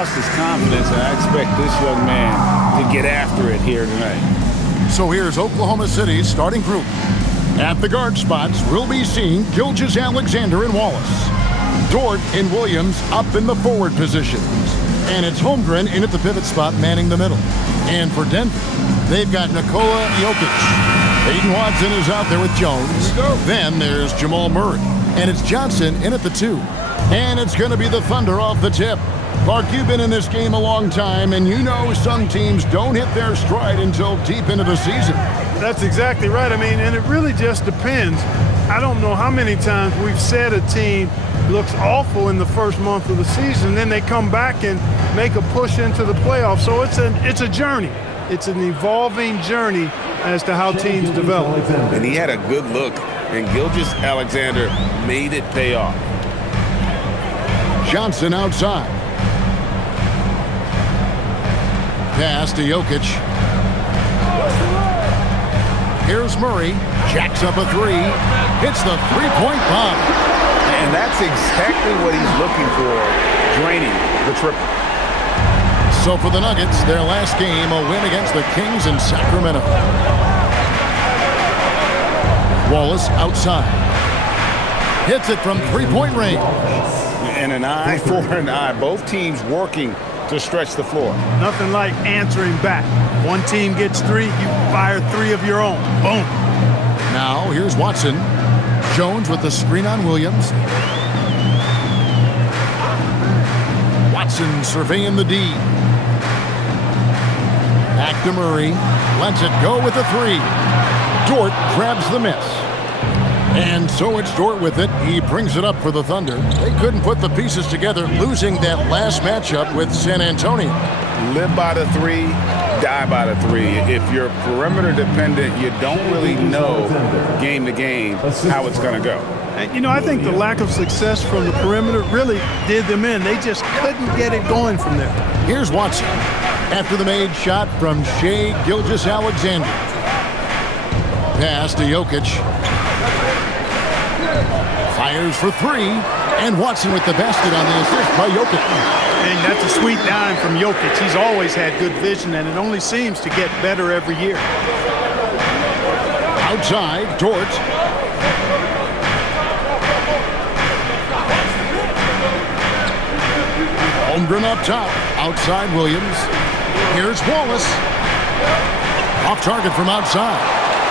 lost his confidence, and I expect this young man to get after it here tonight. So here's Oklahoma City's starting group. At the guard spots, we'll be seeing Gilgeous-Alexander and Wallace. Dort and Williams up in the forward positions. And it's Holmgren in at the pivot spot, manning the middle. And for Denver, they've got Nikola Jokic. Peyton Watson is out there with Jones. Then there's Jamal Murray. And it's Johnson in at the 2. And it's going to be the Thunder off the tip. Clark, you've been in this game a long time, and you know some teams don't hit their stride until deep into the season. That's exactly right. I mean, and it really just depends. I don't know how many times we've said a team looks awful in the first month of the season, then they come back and make a push into the playoffs. So it's a journey. It's an evolving journey as to how teams develop. And he had a good look, and Gilgeous-Alexander made it pay off. Johnson outside. Pass to Jokic. Here's Murray. Jacks up a 3. Hits the three-point bomb. And that's exactly what he's looking for, draining the triple. So for the Nuggets, their last game, a win against the Kings in Sacramento. Wallace outside. Hits it from three-point range. And an eye for an eye. Both teams working to stretch the floor. Nothing like answering back. One team gets 3, you fire 3 of your own. Boom. Now here's Watson. Jones with the screen on Williams. Watson surveying the D. Back to Murray. Lets it go with a 3. Dort grabs the miss. And so it's Dort with it. He brings it up for the Thunder. They couldn't put the pieces together, losing that last matchup with San Antonio. Live by the 3, die by the 3. If you're perimeter dependent, you don't really know game to game how it's going to go. And, you know, I think the lack of success from the perimeter really did them in. They just couldn't get it going from there. Here's Watson after the made shot from Shai Gilgeous-Alexander. Pass to Jokic. Fires for 3, and Watson with the basket on the assist by Jokic. And that's a sweet dime from Jokic. He's always had good vision, and it only seems to get better every year. Outside, Dort. Holmgren up top. Outside, Williams. Here's Wallace. Off target from outside.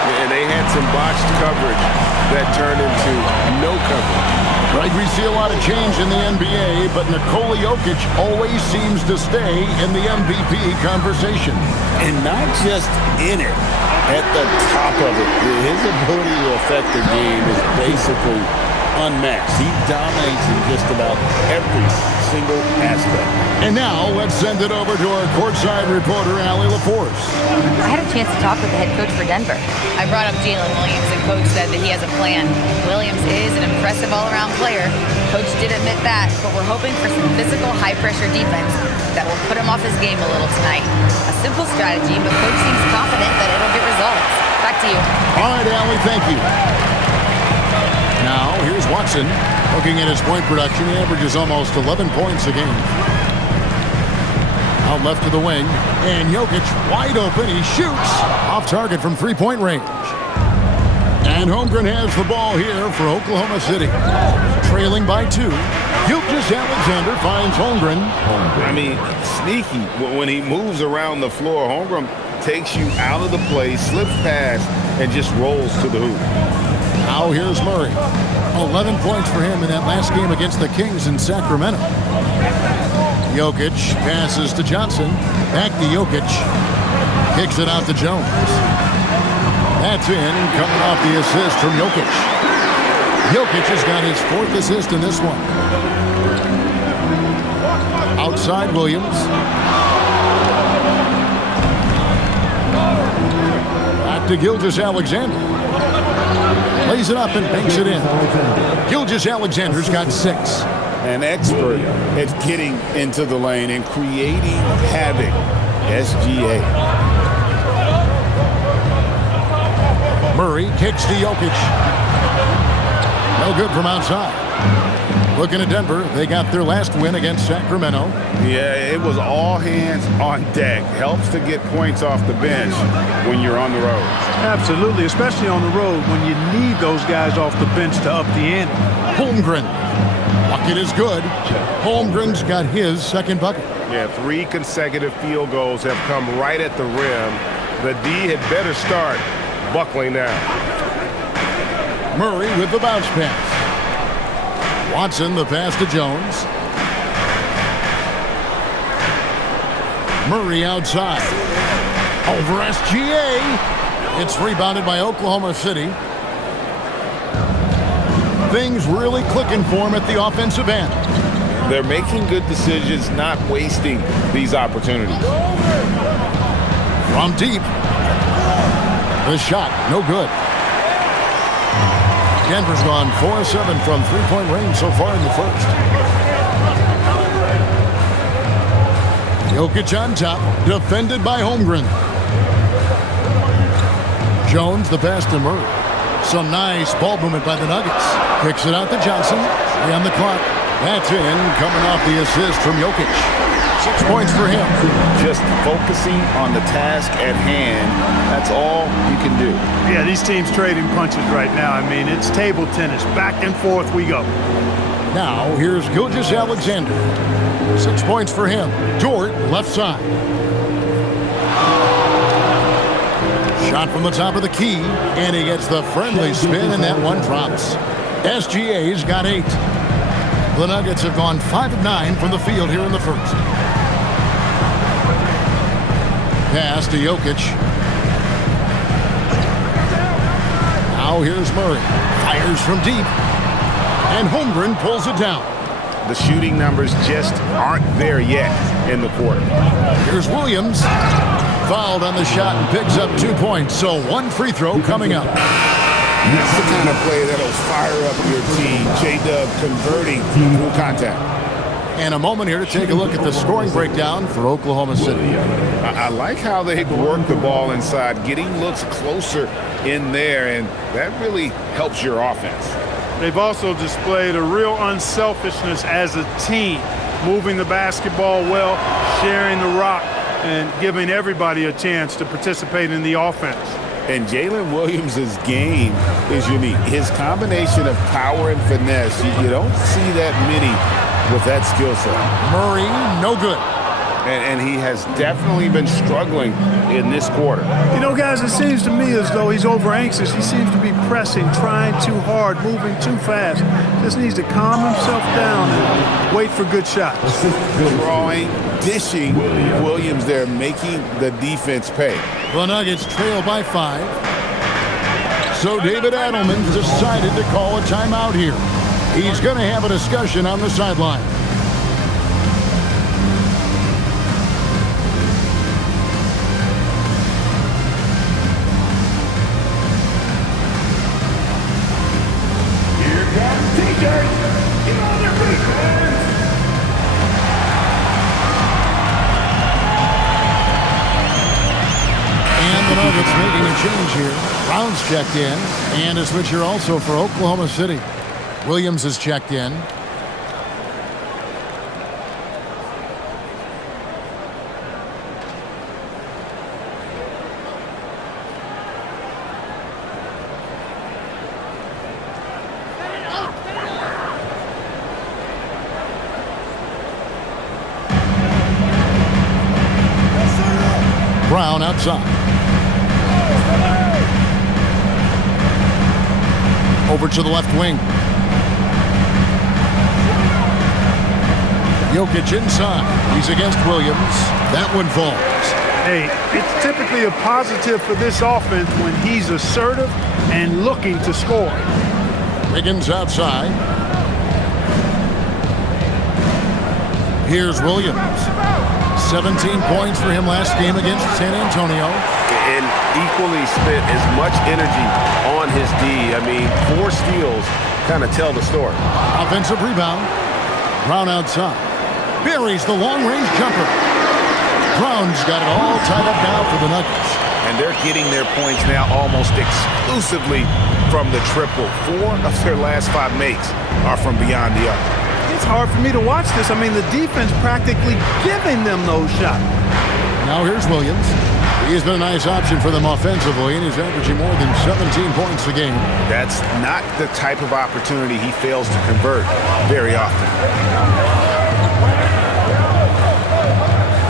And they had some botched coverage that turned into no coverage. Right, we see a lot of change in the NBA, but Nikola Jokic always seems to stay in the MVP conversation. And not just in it, at the top of it. His ability to affect the game is basically unmatched. He dominates in just about every single aspect. And now let's send it over to our courtside reporter, Allie LaForce. I had a chance to talk with the head coach for Denver. I brought up Jalen Williams, and Coach said that he has a plan. Williams is an impressive all-around player. Coach did admit that, but we're hoping for some physical, high-pressure defense that will put him off his game a little tonight. A simple strategy, but Coach seems confident that it'll get results. Back to you. All right, Allie, thank you. Now, here's Watson. Looking at his point production, he averages almost 11 points a game. Out left to the wing, and Jokic wide open. He shoots off target from three-point range. And Holmgren has the ball here for Oklahoma City. Trailing by 2. Gilgeous-Alexander finds Holmgren. I mean, sneaky. When he moves around the floor, Holmgren takes you out of the play, slips past, and just rolls to the hoop. Now here's Murray. 11 points for him in that last game against the Kings in Sacramento. Jokic passes to Johnson. Back to Jokic. Kicks it out to Jones. That's in, coming off the assist from Jokic. Jokic has got his 4th assist in this one. Outside Williams. Back to Gilgeous-Alexander. Lays it up and banks it in. Gilgeous-Alexander's got 6. An expert at getting into the lane and creating havoc. SGA. Murray kicks to Jokic. No good from outside. Looking at Denver, they got their last win against Sacramento. Yeah, it was all hands on deck. Helps to get points off the bench when you're on the road. Absolutely, especially on the road when you need those guys off the bench to up the ante. Holmgren. Bucket is good. Holmgren's got his second bucket. Yeah, 3 consecutive field goals have come right at the rim. The D had better start buckling now. Murray with the bounce pass. Watson, the pass to Jones. Murray outside. Over SGA. It's rebounded by Oklahoma City. Things really clicking for him at the offensive end. They're making good decisions, not wasting these opportunities. From deep. The shot, no good. Denver's gone 4-7 from three-point range so far in the first. Jokic on top, defended by Holmgren. Jones, the pass to Murray. Some nice ball movement by the Nuggets. Kicks it out to Johnson. And the clock. That's in, coming off the assist from Jokic. 6 points for him. Just focusing on the task at hand. That's all you can do. Yeah, these teams trading punches right now. I mean, it's table tennis. Back and forth we go. Now, here's Gilgeous-Alexander. 6 points for him. Dort, left side. Shot from the top of the key, and he gets the friendly spin, and that one drops. SGA's got 8. The Nuggets have gone 5 of 9 from the field here in the first. Pass to Jokic. Now here's Murray. Fires from deep. And Holmgren pulls it down. The shooting numbers just aren't there yet in the quarter. Here's Williams. Fouled on the shot and picks up 2 points. So 1 free throw coming up. That's the kind of play that'll fire up your team. J-Dub converting through contact. And a moment here to take a look at the scoring breakdown for Oklahoma City. I like how they work the ball inside, getting looks closer in there, and that really helps your offense. They've also displayed a real unselfishness as a team, moving the basketball well, sharing the rock, and giving everybody a chance to participate in the offense. And Jalen Williams' game is unique. His combination of power and finesse, you don't see that many with that skill set. Murray, no good. And he has definitely been struggling in this quarter. You know, guys, it seems to me as though he's over anxious. He seems to be pressing, trying too hard, moving too fast. Just needs to calm himself down and wait for good shots. Drawing, dishing Williams there, making the defense pay. The Nuggets trail by 5. So David Adelman decided to call a timeout here. He's going to have a discussion on the sideline. Here comes TJ. Get on their feet, fans. And the Nuggets making a change here. Brown's checked in. And a switcher also for Oklahoma City. Williams is checked in. Brown outside. Over to the left wing. Jokic inside. He's against Williams. That one falls. Hey, it's typically a positive for this offense when he's assertive and looking to score. Wiggins outside. Here's Williams. 17 points for him last game against San Antonio. And equally spent as much energy on his D. I mean, 4 steals kind of tell the story. Offensive rebound. Brown outside. Buries the long-range jumper. Brown's got it all tied up now for the Nuggets. And they're getting their points now almost exclusively from the triple. 4 of their last 5 makes are from beyond the arc. it's hard for me to watch this. I mean, the defense practically giving them those shots. Now here's Williams. He's been a nice option for them offensively, and he's averaging more than 17 points a game. That's not the type of opportunity he fails to convert very often.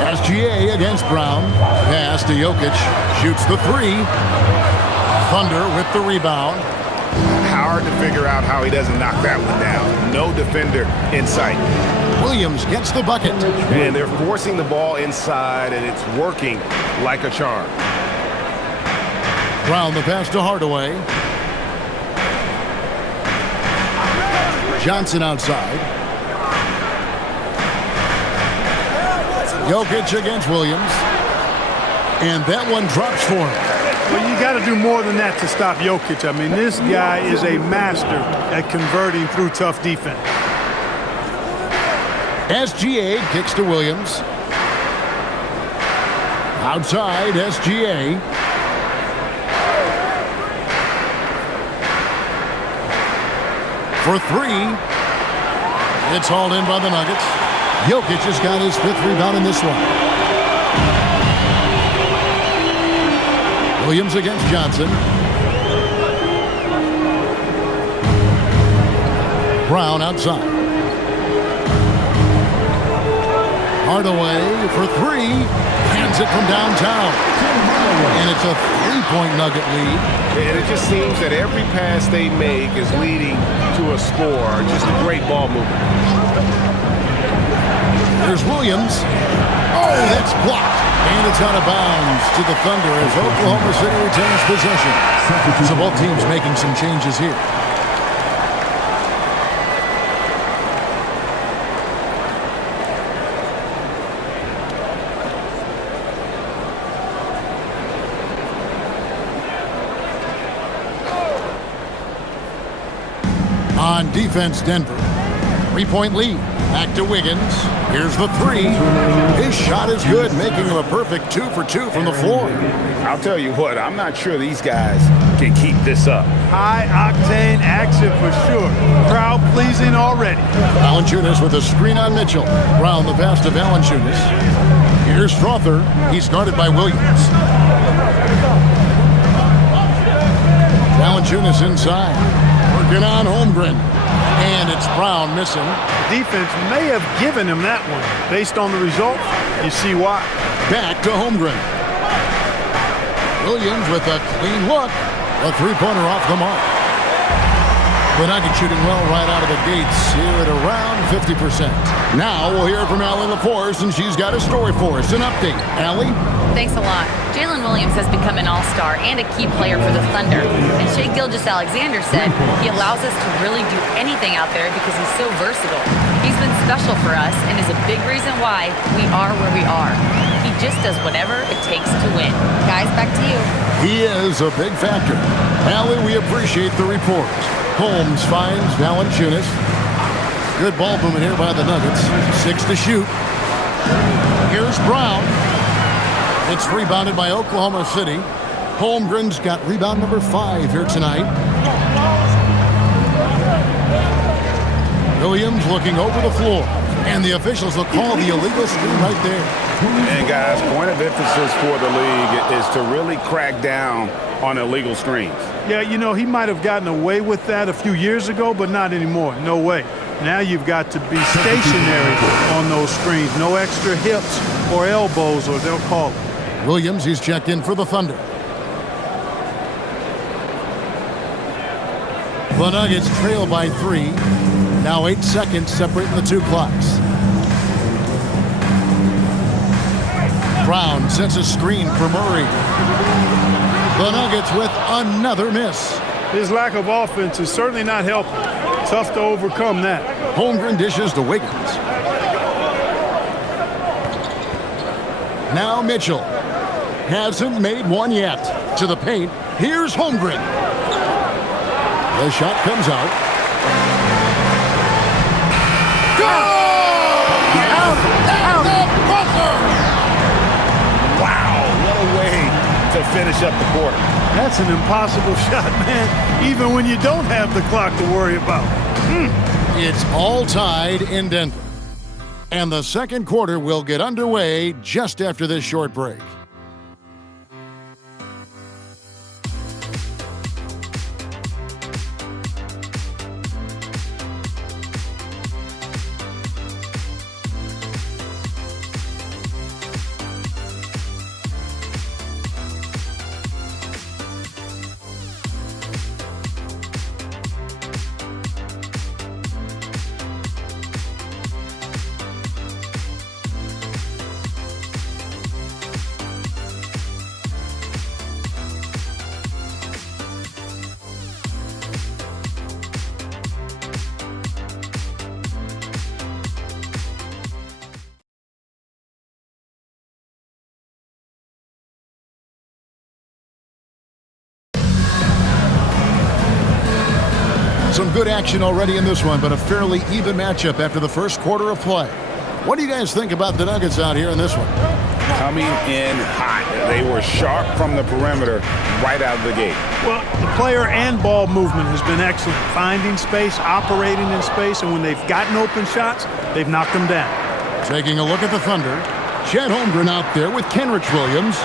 SGA against Brown. Pass to Jokic. Shoots the three. Thunder with the rebound. Hard to figure out how he doesn't knock that one down. No defender in sight. Williams gets the bucket. And they're forcing the ball inside, and it's working like a charm. Brown the pass to Hardaway. Johnson outside. Jokic against Williams. And that one drops for him. Well, you got to do more than that to stop Jokic. I mean, this guy is a master at converting through tough defense. SGA kicks to Williams. Outside, SGA. For three. It's hauled in by the Nuggets. Jokic has got his 5th rebound in this one. Williams against Johnson. Brown outside. Hardaway for three. Hands it from downtown. And it's a 3-point Nugget lead. And it just seems that every pass they make is leading to a score. Just a great ball movement. There's Williams. Oh, that's blocked. And it's out of bounds to the Thunder as Oklahoma City retains possession. So both teams making some changes here. On defense, Denver. 3-point lead. Back to Wiggins. Here's the three. His shot is good, making him a perfect 2 for 2 from the floor. I'll tell you what, I'm not sure these guys can keep this up. High-octane action for sure. Crowd-pleasing already. Valanciunas with a screen on Mitchell. Brown the pass to Valanciunas. Here's Strother. He's guarded by Williams. Valanciunas inside. Working on Holmgren. And it's Brown missing. Defense may have given him that one. Based on the result, you see why. Back to Holmgren. Williams with a clean look. A three-pointer off the mark. The Nuggets shooting well right out of the gates here at around 50%. Now we'll hear from Allie LaForce, and she's got a story for us. An update. Allie? Thanks a lot. Jalen Williams has become an all-star and a key player for the Thunder. And Shai Gilgeous-Alexander said he allows us to really do anything out there because he's so versatile. He's been special for us and is a big reason why we are where we are. He just does whatever it takes to win. Guys, back to you. He is a big factor. Allie, we appreciate the report. Holmes finds Valanciunas. Good ball movement here by the Nuggets. 6 to shoot. Here's Brown. It's rebounded by Oklahoma City. Holmgren's got rebound number 5 here tonight. Williams looking over the floor. And the officials will call the illegal screen right there. And guys, point of emphasis for the league is to really crack down on illegal screens. Yeah, you know, he might have gotten away with that a few years ago, but not anymore. No way. Now you've got to be stationary on those screens. No extra hips or elbows, or they'll call it. Williams, he's checked in for the Thunder. The Nuggets trail by 3. Now 8 seconds separating the two clocks. Brown sets a screen for Murray. The Nuggets with another miss. His lack of offense is certainly not helping. Tough to overcome that. Holmgren dishes to Wiggins. Now Mitchell. Hasn't made one yet. To the paint. Here's Holmgren. The shot comes out. Wow, what a way to finish up the quarter. That's an impossible shot, man, even when you don't have the clock to worry about. It's all tied in Denver. And the second quarter will get underway just after this short break. Some good action already in this one, but a fairly even matchup after the first quarter of play. What do you guys think about the Nuggets out here in this one? Coming in hot. They were sharp from the perimeter right out of the gate. Well, the player and ball movement has been excellent. Finding space, operating in space, and when they've gotten open shots, they've knocked them down. Taking a look at the Thunder. Chet Holmgren out there with Kenrich Williams.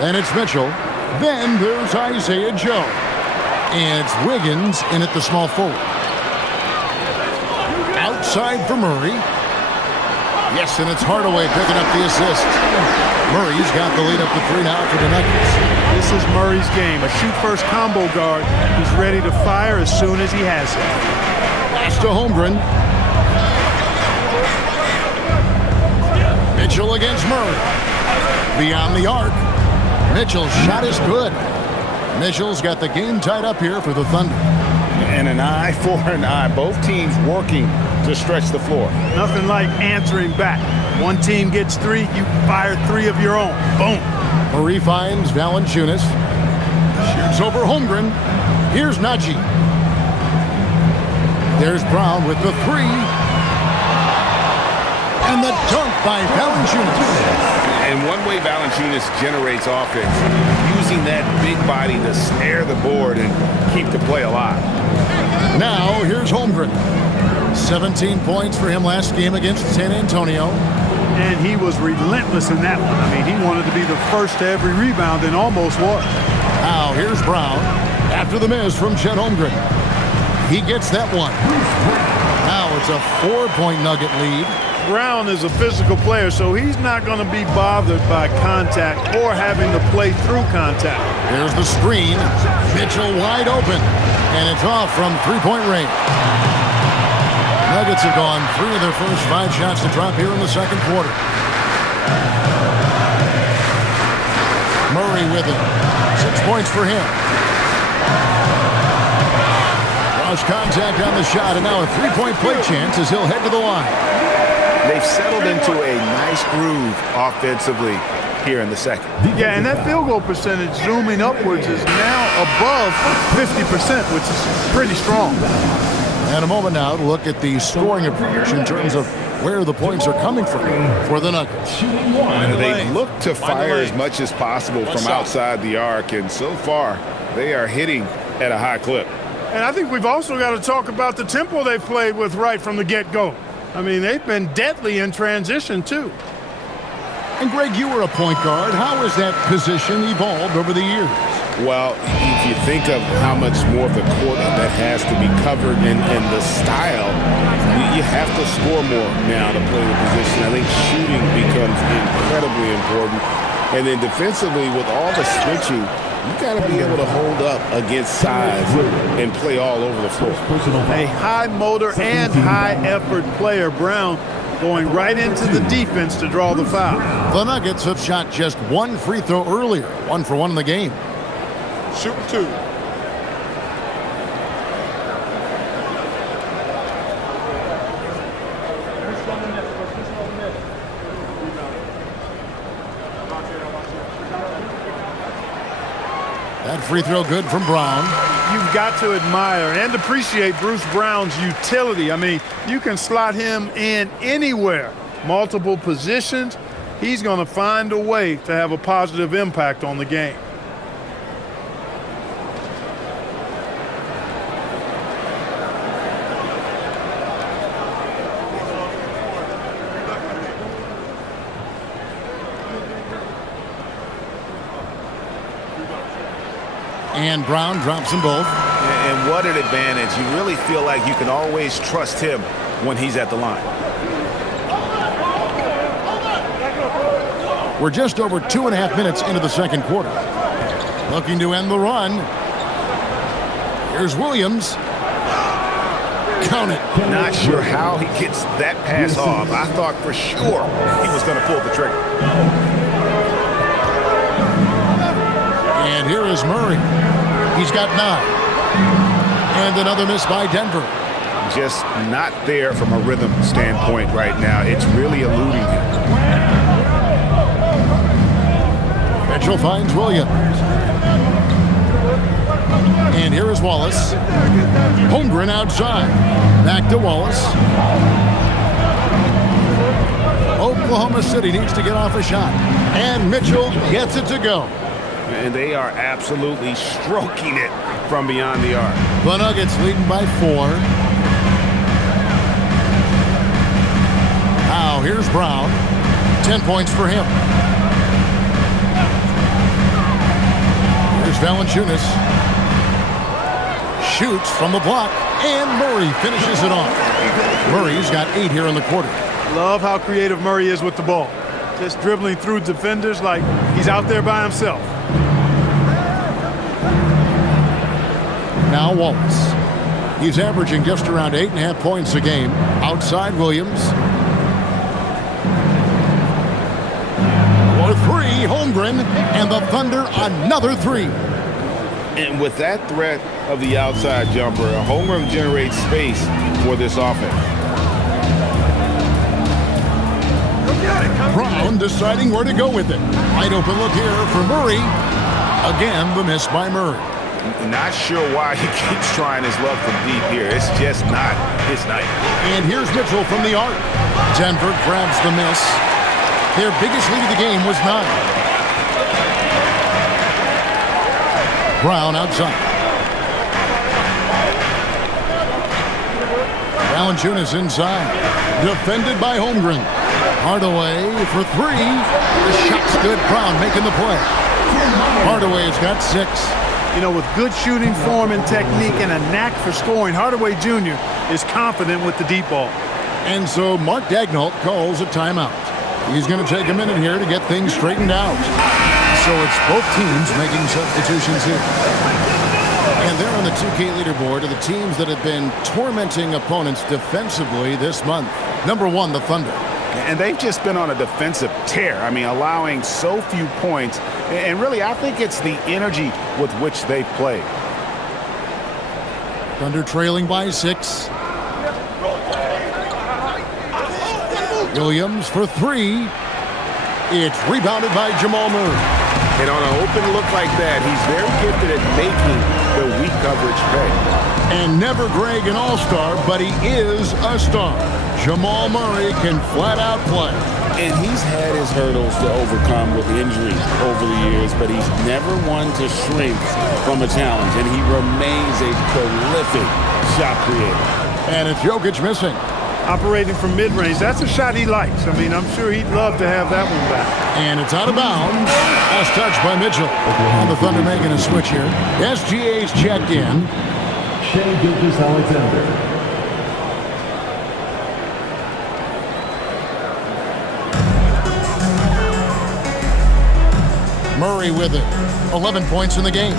Then it's Mitchell. Then there's Isaiah Joe. And it's Wiggins in at the small forward. Outside for Murray. Yes, and it's Hardaway picking up the assist. Murray's got the lead up to 3 now for the Nuggets. This is Murray's game. A shoot-first combo guard. He's ready to fire as soon as he has it. Pass to Holmgren. Mitchell against Murray. Beyond the arc. Mitchell's shot is good. Mitchell's got the game tied up here for the Thunder. And an eye for an eye. Both teams working to stretch the floor. Nothing like answering back. One team gets 3, you fire 3 of your own. Boom. Murray finds Valanciunas. Shoots over Holmgren. Here's Najee. There's Brown with the 3. And the dunk by Valanciunas. And one way Valanciunas generates offense, using that big body to snare the board and keep the play alive. Now, here's Holmgren. 17 points for him last game against San Antonio. And he was relentless in that one. I mean, he wanted to be the first to every rebound and almost was. Now, here's Brown. After the miss from Chet Holmgren. He gets that one. Now it's a 4-point Nugget lead. Brown is a physical player, so he's not going to be bothered by contact or having to play through contact. There's the screen. Mitchell wide open. And it's off from 3-point range. Nuggets have gone 3 of their first 5 shots to drop here in the second quarter. Murray with it. 6 points for him. Lost contact on the shot, and now a 3-point play chance as he'll head to the line. They've settled into a nice groove offensively here in the second. Yeah, and that field goal percentage zooming upwards is now above 50%, which is pretty strong. And a moment now to look at the scoring approach in terms of where the points are coming from for the Nuggets. They look to fire as much as possible from outside the arc, and so far they are hitting at a high clip. And I think we've also got to talk about the tempo they played with right from the get-go. I mean, they've been deadly in transition, too. And, Greg, you were a point guard. How has that position evolved over the years? Well, if you think of how much more of the court that has to be covered and the style, you have to score more now to play the position. I think shooting becomes incredibly important. And then defensively, with all the switching, you got to be able to hold up against size and play all over the floor. A high motor and high effort player, Brown, going right into the defense to draw the foul. The Nuggets have shot just 1 free throw earlier, 1 for 1 in the game. Shoot 2. That free throw good from Brown. You've got to admire and appreciate Bruce Brown's utility. I mean, you can slot him in anywhere, multiple positions. He's going to find a way to have a positive impact on the game. And Brown drops them both. And what an advantage. You really feel like you can always trust him when he's at the line. We're just over 2.5 minutes into the second quarter. Looking to end the run. Here's Williams. Count it. Not sure how he gets that pass off. I thought for sure he was going to pull the trigger. And here is Murray. He's got 9. And another miss by Denver. Just not there from a rhythm standpoint right now. It's really eluding him. Mitchell finds Williams. And here is Wallace. Holmgren outside. Back to Wallace. Oklahoma City needs to get off a shot. And Mitchell gets it to go. And they are absolutely stroking it from beyond the arc. The Nuggets leading by 4. Now here's Brown. 10 points for him. Here's Valanciunas. Shoots from the block, and Murray finishes it off. Murray's got 8 here in the quarter. Love how creative Murray is with the ball. Just dribbling through defenders like he's out there by himself. Now Wallace. He's averaging just around 8.5 points a game. Outside Williams. For 3, Holmgren, and the Thunder another 3. And with that threat of the outside jumper, Holmgren generates space for this offense. Brown deciding where to go with it. Wide open look here for Murray. Again, the miss by Murray. Not sure why he keeps trying his luck from deep here. It's just not his night. And here's Mitchell from the arc. Denver grabs the miss. Their biggest lead of the game was 9. Brown outside. Valanciunas inside. Defended by Holmgren. Hardaway for 3. The shot's good. Brown making the play. Hardaway's got 6. You know, with good shooting form and technique and a knack for scoring, Hardaway Jr. is confident with the deep ball. And so Mark Daigneault calls a timeout. He's going to take a minute here to get things straightened out. So it's both teams making substitutions here. And they're on the 2K leaderboard of the teams that have been tormenting opponents defensively this month. Number 1, the Thunder. And they've just been on a defensive tear. I mean, allowing so few points. And really, I think it's the energy with which they've played. Thunder trailing by 6. Williams for 3. It's rebounded by Jamal Murray. And on an open look like that, he's very gifted at making the weak coverage pay. And never Greg an all-star, but he is a star. Jamal Murray can flat out play. And he's had his hurdles to overcome with injury over the years, but he's never one to shrink from a challenge, and he remains a prolific shot creator. And it's Jokic missing. Operating from mid-range, that's a shot he likes. I mean, I'm sure he'd love to have that one back. And it's out of bounds. Last touch by Mitchell. And the Thunder making a switch here. SGA's checked in. Shea Gilgeous-Alexander. Murray with it. 11 points in the game.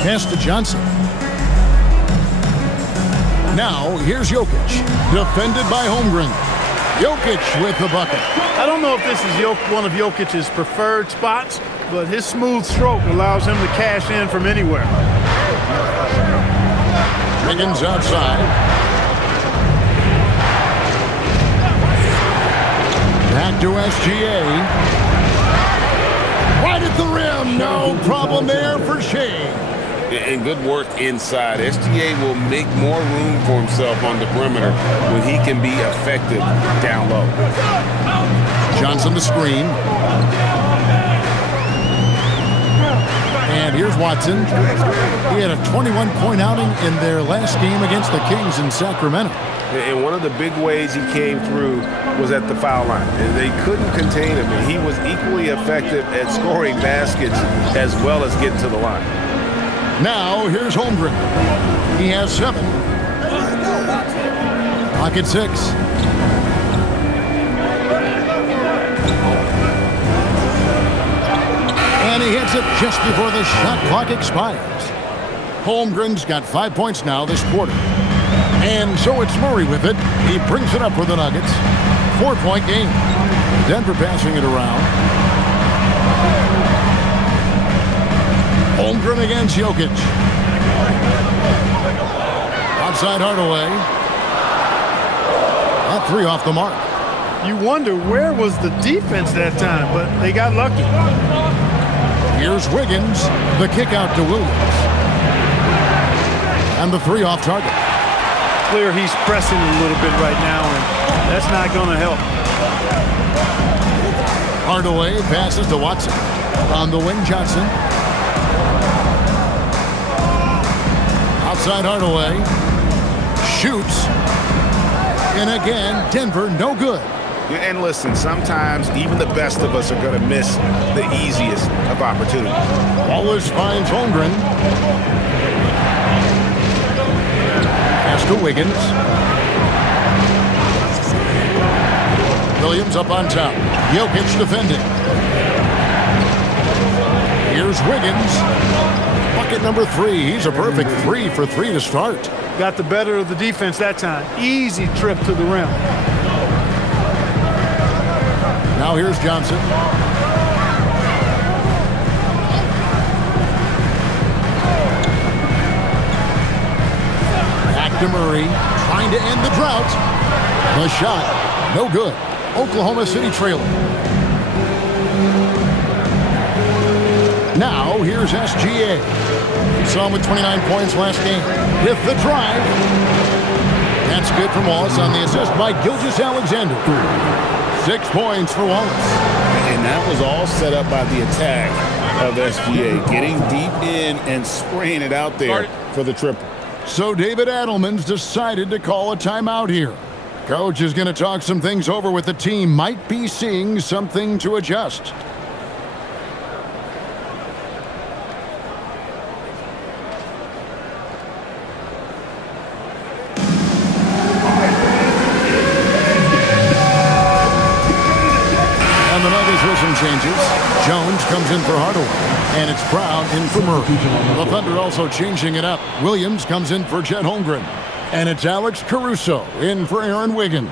Pass to Johnson. Now, here's Jokic. Defended by Holmgren. Jokic with the bucket. I don't know if this is one of Jokic's preferred spots, but his smooth stroke allows him to cash in from anywhere. Higgins outside. Back to SGA. Right at the rim. No problem there for Shea. And good work inside. SGA will make more room for himself on the perimeter when he can be effective down low. Johnson the screen. And here's Watson. He had a 21-point outing in their last game against the Kings in Sacramento. And one of the big ways he came through was at the foul line. And they couldn't contain him. And he was equally effective at scoring baskets as well as getting to the line. Now here's Holmgren. He has 7. Pocket 6. And he hits it just before the shot clock expires. Holmgren's got 5 points now this quarter. And so it's Murray with it. He brings it up for the Nuggets. 4-point game. Denver passing it around. Holmgren against Jokic. Outside Hardaway. That 3 off the mark. You wonder where was the defense that time, but they got lucky. Here's Wiggins. The kick out to Williams. And the 3 off target. Clear he's pressing a little bit right now, and that's not going to help. Hardaway passes to Watson. On the wing, Johnson. Outside Hardaway. Shoots. And again, Denver no good. And listen, sometimes even the best of us are going to miss the easiest of opportunities. Wallace finds Holmgren. Pass to Wiggins. Williams up on top. Jokic defending. Here's Wiggins. Bucket number 3. He's a perfect 3 for 3 to start. Got the better of the defense that time. Easy trip to the rim. Now here's Johnson. Back to Murray. Trying to end the drought. The shot. No good. Oklahoma City trailing. Now here's SGA. We saw him with 29 points last game. With the drive. That's good from Wallace on the assist by Gilgeous-Alexander. 6 points for Wallace. And that was all set up by the attack of SGA. Getting deep in and spraying it out there for the triple. So David Adelman's decided to call a timeout here. Coach is going to talk some things over with the team. Might be seeing something to adjust. And the Nuggets with some changes. Jones comes in for Hardaway. And it's Brown in for Murray. The Thunder also changing it up. Williams comes in for Chet Holmgren. And it's Alex Caruso in for Aaron Wiggins.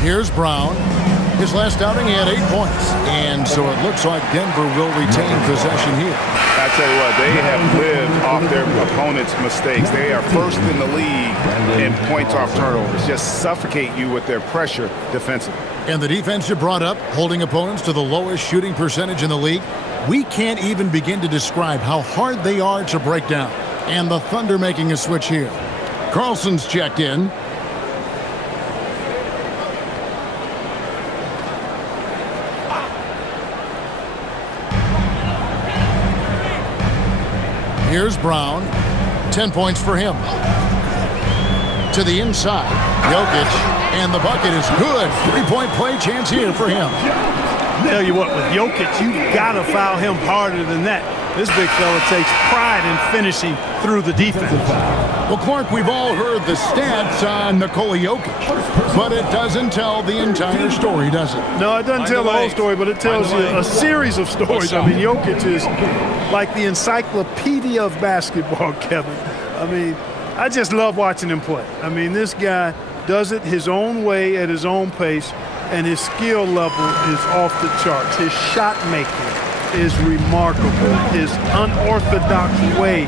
Here's Brown. His last outing, he had 8 points. And so it looks like Denver will retain possession here. I tell you what, they have lived off their opponent's mistakes. They are first in the league in points off turnovers. Just suffocate you with their pressure defensively. And the defense you brought up, holding opponents to the lowest shooting percentage in the league. We can't even begin to describe how hard they are to break down. And the Thunder making a switch here. Carlson's checked in. Here's Brown. 10 points for him. To the inside. Jokic. And the bucket is good. 3-point play chance here for him. Tell you what, with Jokic, you got to foul him harder than that. This big fella takes pride in finishing through the defense. Well, Clark, we've all heard the stats on Nikola Jokic, but it doesn't tell the entire story, does it? No, it doesn't tell the whole story, but it tells you a series of stories. I mean, Jokic is like the encyclopedia of basketball, Kevin. I mean, I just love watching him play. I mean, this guy does it his own way at his own pace, and his skill level is off the charts. His shot making is remarkable. His unorthodox way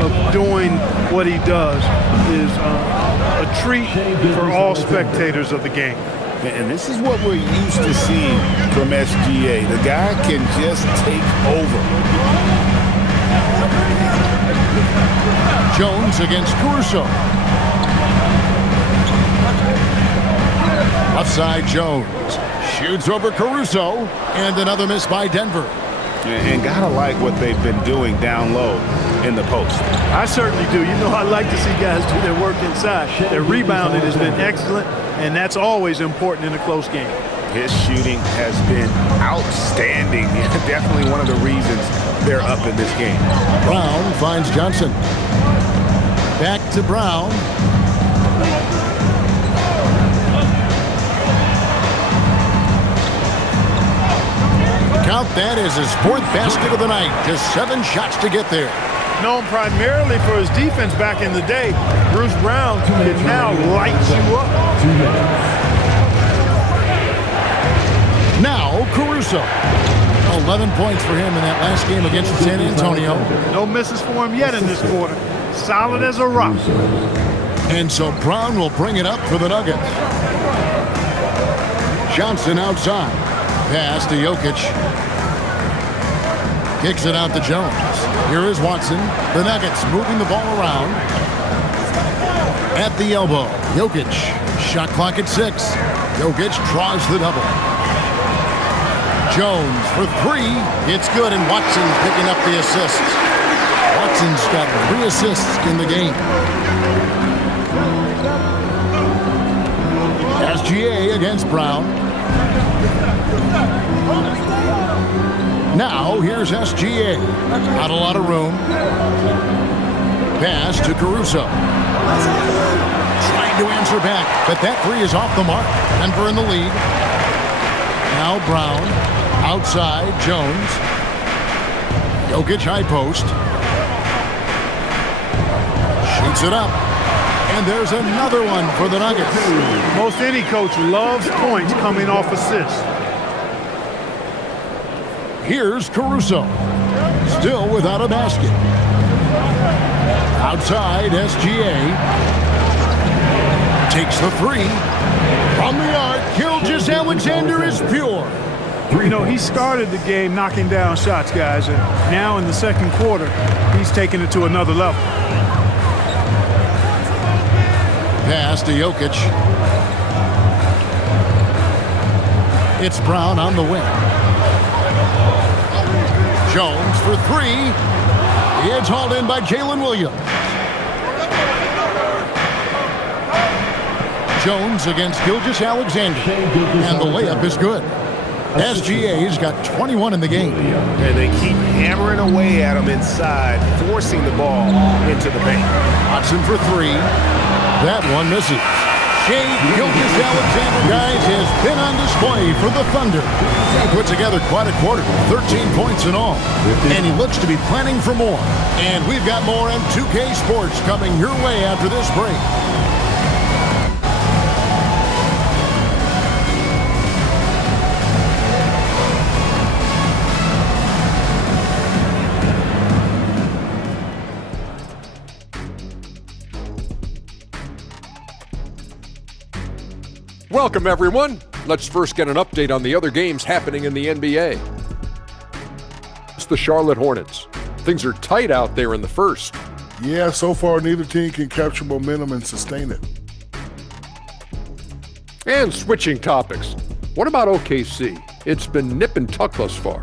of doing what he does is a treat for all spectators of the game. And this is what we're used to seeing from SGA. The guy can just take over. Jones against Caruso. Left side, Jones. Shoots over Caruso. And another miss by Denver. And gotta like what they've been doing down low in the post. I certainly do. You know, I like to see guys do their work inside. Their rebounding has been excellent, and that's always important in a close game. His shooting has been outstanding. Definitely one of the reasons they're up in this game. Brown finds Johnson. Back to Brown. Count that as his 4th basket of the night. Just 7 shots to get there. Known primarily for his defense back in the day, Bruce Brown can now light you up. Now Caruso. 11 points for him in that last game against San Antonio. No misses for him yet in this quarter. Solid as a rock. And so Brown will bring it up for the Nuggets. Johnson outside. Pass to Jokic. Kicks it out to Jones. Here is Watson. The Nuggets moving the ball around. At the elbow, Jokic. Shot clock at 6. Jokic draws the double. Jones for 3. It's good, and Watson picking up the assist. Watson's got 3 assists in the game. SGA against Brown. Now, here's SGA. Not a lot of room. Pass to Caruso. Trying to answer back, but that 3 is off the mark. Denver in the lead. Now Brown. Outside, Jones. Jokic high post. Shoots it up. And there's another one for the Nuggets. Most any coach loves points coming off assists. Here's Caruso. Still without a basket. Outside, SGA. Takes the 3. From the arc, Gilgeous-Alexander is pure. You know, he started the game knocking down shots, guys, and now in the second quarter, he's taking it to another level. Pass to Jokic. It's Brown on the wing. Jones for 3. It's hauled in by Jalen Williams. Jones against Gilgeous-Alexander. And the layup is good. SGA's got 21 in the game. And they keep hammering away at him inside, forcing the ball into the paint. Watson for 3. That one misses. Shai Gilgeous-Alexander, guys, has been on display for the Thunder. He put together quite a quarter, 13 points in all. And he looks to be planning for more. And we've got more M2K Sports coming your way after this break. Welcome, everyone. Let's first get an update on the other games happening in the NBA. It's the Charlotte Hornets. Things are tight out there in the first. Yeah, so far neither team can capture momentum and sustain it. And switching topics. What about OKC? It's been nip and tuck thus far.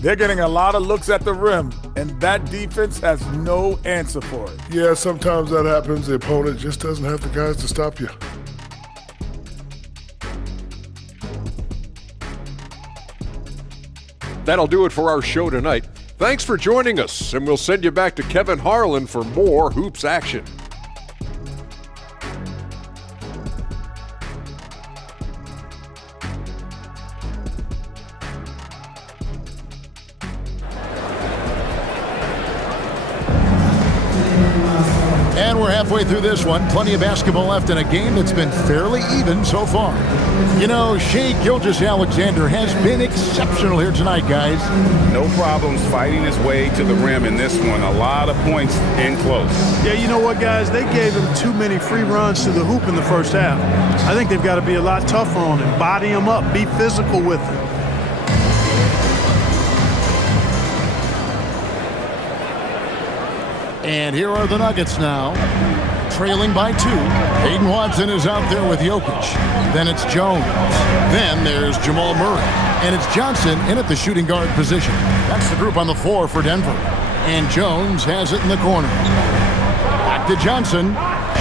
They're getting a lot of looks at the rim, and that defense has no answer for it. Yeah, sometimes that happens. The opponent just doesn't have the guys to stop you. That'll do it for our show tonight. Thanks for joining us, and we'll send you back to Kevin Harlan for more hoops action. And we're halfway through this one. Plenty of basketball left in a game that's been fairly even so far. You know, Shai Gilgeous-Alexander has been exceptional here tonight, guys. No problems fighting his way to the rim in this one. A lot of points in close. Yeah, you know what, guys? They gave him too many free runs to the hoop in the first half. I think they've got to be a lot tougher on him. Body him up. Be physical with him. And here are the Nuggets now, trailing by 2. Hayden Watson is out there with Jokic. Then it's Jones. Then there's Jamal Murray. And it's Johnson in at the shooting guard position. That's the group on the floor for Denver. And Jones has it in the corner. Back to Johnson.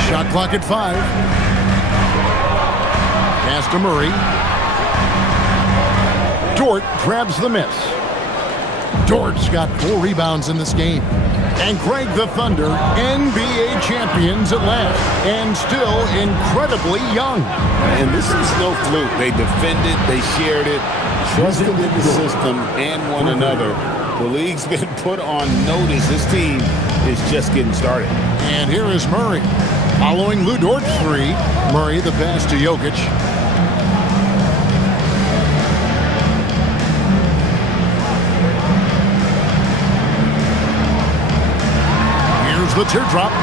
Shot clock at 5. Pass to Murray. Dort grabs the miss. Dort's got 4 rebounds in this game. And Greg, the Thunder, NBA champions at last, and still incredibly young. And this is no fluke. They defended, they shared it, trusted in the system and one another. The league's been put on notice. This team is just getting started. And here is Murray. Following Lou Dort's 3, Murray the pass to Jokic. The teardrop.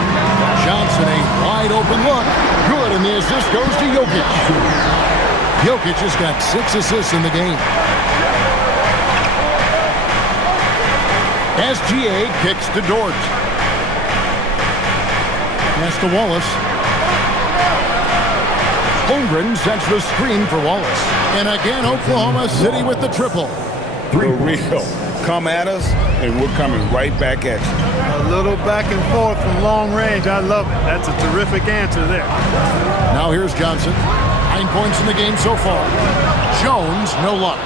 Johnson, a wide open look. Good, and the assist goes to Jokic. Jokic has got 6 assists in the game. SGA kicks to Dort. Pass to Wallace. Holmgren sets the screen for Wallace. And again, Oklahoma City with the triple. For real. Come at us, and we're coming right back at you. A little back and forth from long range. I love it. That's a terrific answer there. Now here's Johnson. 9 points in the game so far. Jones, no luck.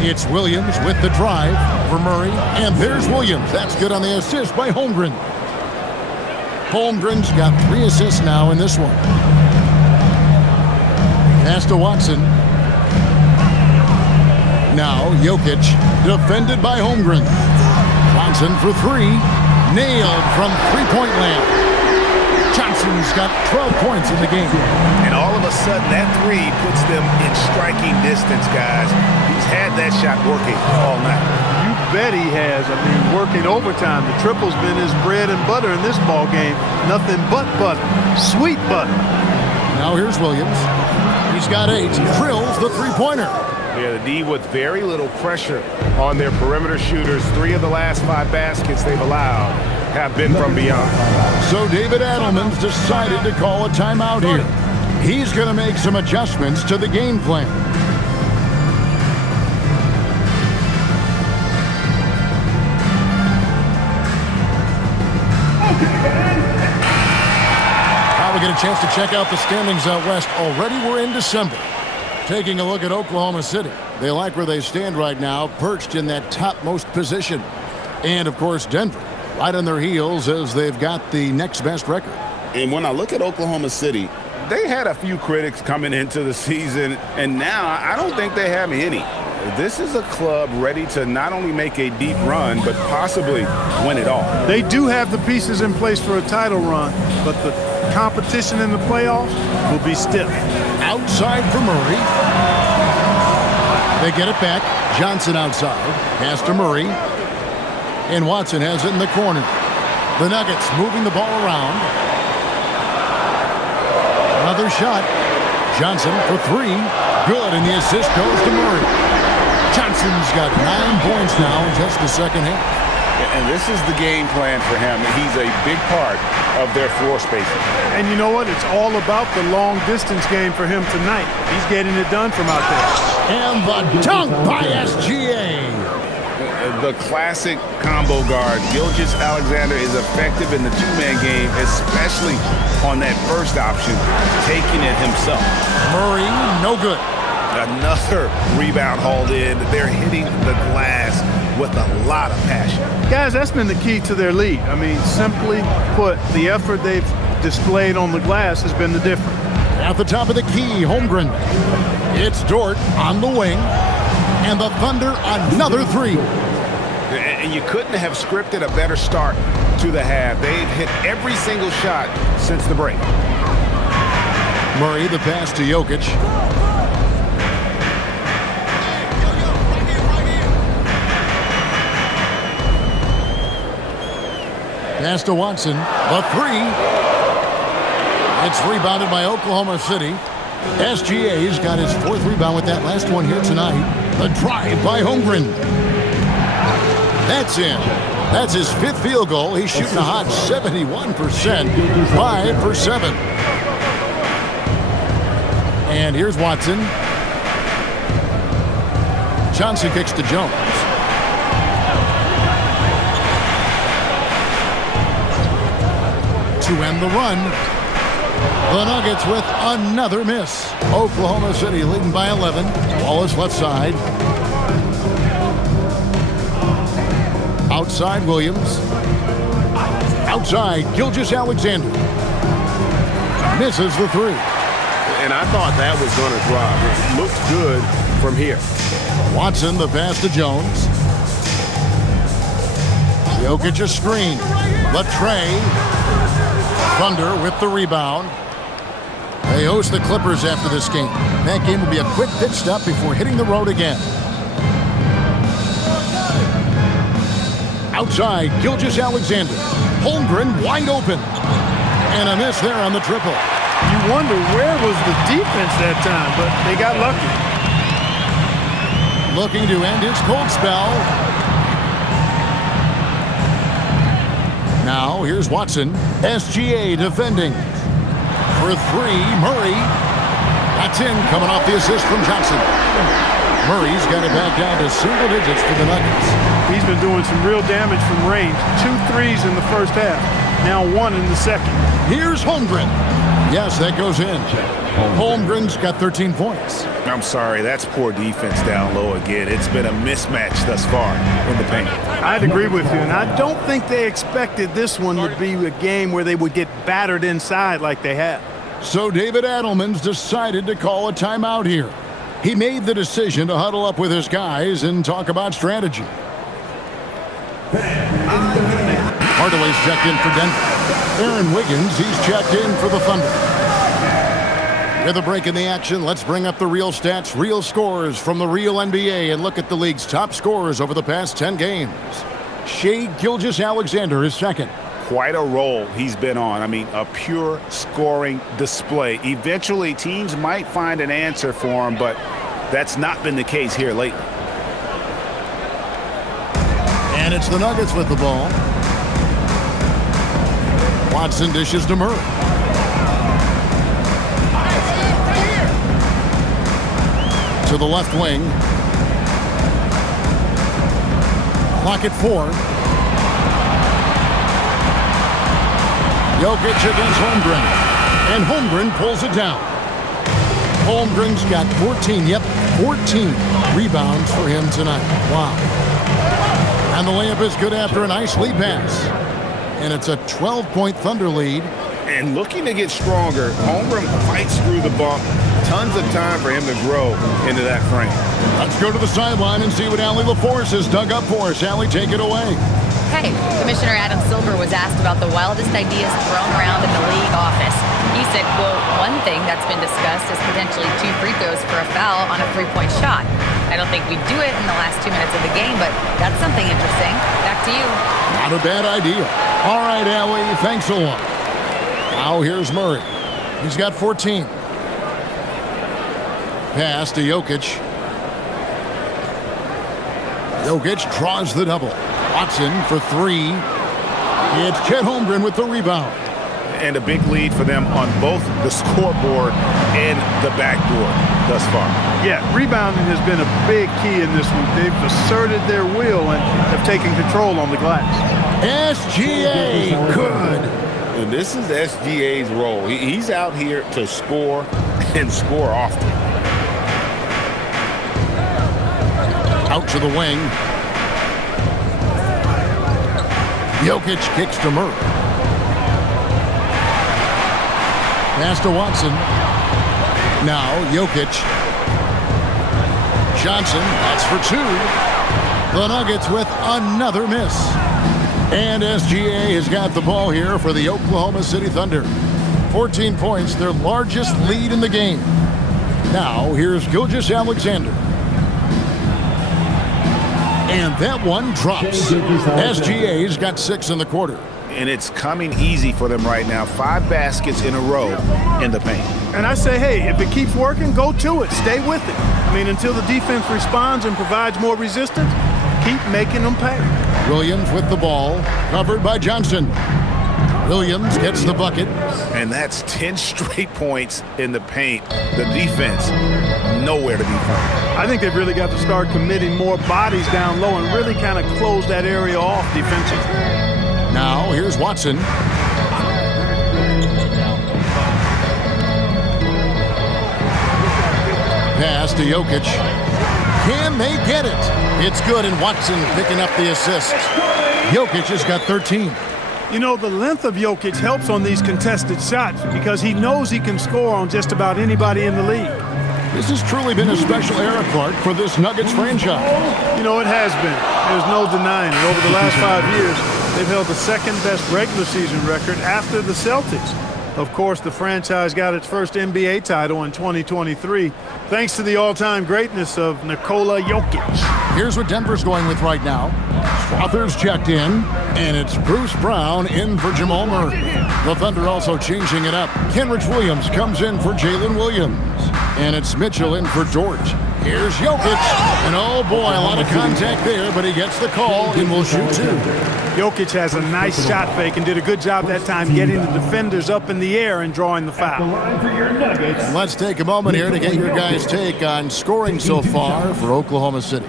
It's Williams with the drive for Murray. And there's Williams. That's good on the assist by Holmgren. Holmgren's got 3 assists now in this one. Pass to Watson. Now Jokic, defended by Holmgren. Johnson for 3. Nailed from three-point land. Johnson's got 12 points in the game. And all of a sudden, that 3 puts them in striking distance, guys. He's had that shot working all night. You bet he has. I mean, working overtime. The triple's been his bread and butter in this ball game. Nothing but butter. Sweet butter. Now here's Williams. He's got 8. Drills the three-pointer. Yeah, the D with very little pressure on their perimeter shooters. 3 of the last 5 baskets they've allowed have been from beyond. So David Adelman's decided to call a timeout here. He's going to make some adjustments to the game plan. Now we get a chance to check out the standings out west. Already we're in December. Taking a look at Oklahoma City. They like where they stand right now, perched in that topmost position. And, of course, Denver, right on their heels as they've got the next best record. And when I look at Oklahoma City, They had a few critics coming into the season, and now I don't think they have any. This is a club ready to not only make a deep run, but possibly win it all. They do have the pieces in place for a title run, but the competition in the playoffs will be stiff. Outside for Murray. They get it back. Johnson outside. Pass to Murray. And Watson has it in the corner. The Nuggets moving the ball around. Another shot. Johnson for three. Good, and the assist goes to Murray. Johnson's got 9 points now in just the second half. And this is the game plan for him. He's a big part of their floor spacing. And you know what? It's all about the long distance game for him tonight. He's getting it done from out there. And the dunk by SGA. The classic combo guard. Gilgeous-Alexander is effective in the two-man game, especially on that first option, taking it himself. Murray, no good. Another rebound hauled in. They're hitting the glass with a lot of passion. Guys, that's been the key to their lead. I mean, simply put, the effort they've displayed on the glass has been the difference. At the top of the key, Holmgren. It's Dort on the wing. And the Thunder, another three. And you couldn't have scripted a better start to the half. They've hit every single shot since the break. Murray, the pass to Jokic. Pass to Watson. The three. It's rebounded by Oklahoma City. SGA's got his fourth rebound with that last one here tonight. The drive by Holmgren. That's in. That's his 5th field goal. He's shooting a hot 71%, 5 for 7. And here's Watson. Johnson kicks to Jones. To end the run, the Nuggets with another miss. Oklahoma City leading by 11. Wallace left side. Outside Williams. Outside Gilgeous-Alexander. Misses the 3. And I thought that was going to drop. It looked good from here. Watson, the pass to Jones. Jokic a screen. Latrey. Thunder with the rebound. They host the Clippers after this game. That game will be a quick pit stop before hitting the road again. Outside, Gilgeous-Alexander. Holmgren wide open. And a miss there on the triple. You wonder where was the defense that time, but they got lucky. Looking to end his cold spell. Now, here's Watson. SGA defending. For 3, Murray. That's in, coming off the assist from Johnson. Murray's got it back down to single digits for the Nuggets. He's been doing some real damage from range. 2 threes in the first half. Now 1 in the second. Here's Holmgren. Yes, that goes in. Holmgren's got 13 points. I'm sorry, that's poor defense down low again. It's been a mismatch thus far in the paint. I'd agree with you, and I don't think they expected this one to be a game where they would get battered inside like they have. So David Adelman's decided to call a timeout here. He made the decision to huddle up with his guys and talk about strategy. Hardaway's checked in for Denver. Aaron Wiggins, he's checked in for the Thunder. With a break in the action, let's bring up the real stats, real scores from the real NBA and look at the league's top scorers over the past 10 games. Shai Gilgeous-Alexander is second. Quite a role he's been on. I mean, a pure scoring display. Eventually, teams might find an answer for him, but that's not been the case here lately. And it's the Nuggets with the ball. Watson dishes to Murray. To the left wing. Clock at 4. Jokic against Holmgren. And Holmgren pulls it down. Holmgren's got 14 rebounds for him tonight. Wow. And the layup is good after a nice lead pass. And it's a 12-point Thunder lead. And looking to get stronger, Holmgren fights through the bump. Tons of time for him to grow into that frame. Let's go to the sideline and see what Allie LaForce has dug up for us. Allie, take it away. Hey, Commissioner Adam Silver was asked about the wildest ideas thrown around in the league office. He said, quote, one thing that's been discussed is potentially 2 free throws for a foul on a 3-point shot. I don't think we'd do it in the last 2 minutes of the game, but that's something interesting. Back to you. Not a bad idea. All right, Allie, thanks a lot. Now here's Murray. He's got 14. Pass to Jokic. Jokic draws the double. Watson for 3. It's Chet Holmgren with the rebound. And a big lead for them on both the scoreboard and the backboard thus far. Yeah, rebounding has been a big key in this one. They've asserted their will and have taken control on the glass. SGA, good. And this is SGA's role. He's out here to score and score often. Out to the wing. Jokic kicks to Murray. Pass to Watson. Now Jokic. Johnson, that's for 2. The Nuggets with another miss. And SGA has got the ball here for the Oklahoma City Thunder. 14 points, their largest lead in the game. Now here's Gilgeous-Alexander. And that one drops. SGA's got 6 in the quarter. And it's coming easy for them right now. 5 baskets in a row in the paint. And I say, hey, if it keeps working, go to it. Stay with it. I mean, until the defense responds and provides more resistance, keep making them pay. Williams with the ball, covered by Johnson. Williams gets the bucket. And that's 10 straight points in the paint. The defense, nowhere to be found. I think they've really got to start committing more bodies down low and really kind of close that area off defensively. Now, here's Watson. Pass to Jokic. Can they get it? It's good, and Watson picking up the assist. Jokic has got 13. You know, the length of Jokic helps on these contested shots because he knows he can score on just about anybody in the league. This has truly been a special era, Clark, for this Nuggets franchise. You know, it has been. There's no denying it. Over the last 5 years, they've held the second-best regular season record after the Celtics. Of course, the franchise got its first NBA title in 2023, thanks to the all-time greatness of Nikola Jokic. Here's what Denver's going with right now. Strother's checked in, and it's Bruce Brown in for Jamal Murray. The Thunder also changing it up. Kenrich Williams comes in for Jalen Williams, and it's Mitchell in for Dort. Here's Jokic, and oh boy, a lot of contact there, but he gets the call and will shoot two. Jokic has a nice shot fake and did a good job that time getting the defenders up in the air and drawing the foul. Let's take a moment here to get your guys' take on scoring so far for Oklahoma City.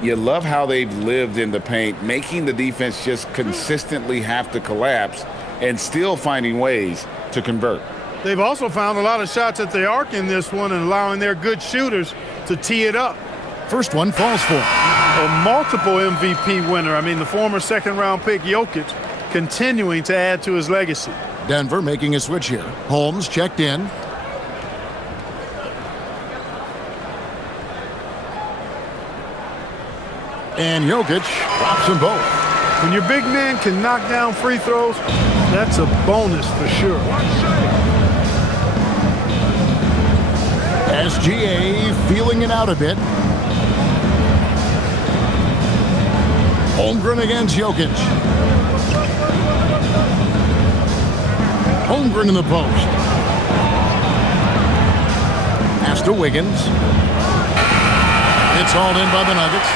You love how they've lived in the paint, making the defense just consistently have to collapse and still finding ways to convert. They've also found a lot of shots at the arc in this one and allowing their good shooters to tee it up. First one falls for him. A multiple MVP winner. I mean, the former second-round pick Jokic continuing to add to his legacy. Denver making a switch here. Holmes checked in. And Jokic drops them both. When your big man can knock down free throws, that's a bonus for sure. SGA feeling it out a bit. Holmgren against Jokic. Holmgren in the post. Pass to Wiggins. It's hauled in by the Nuggets.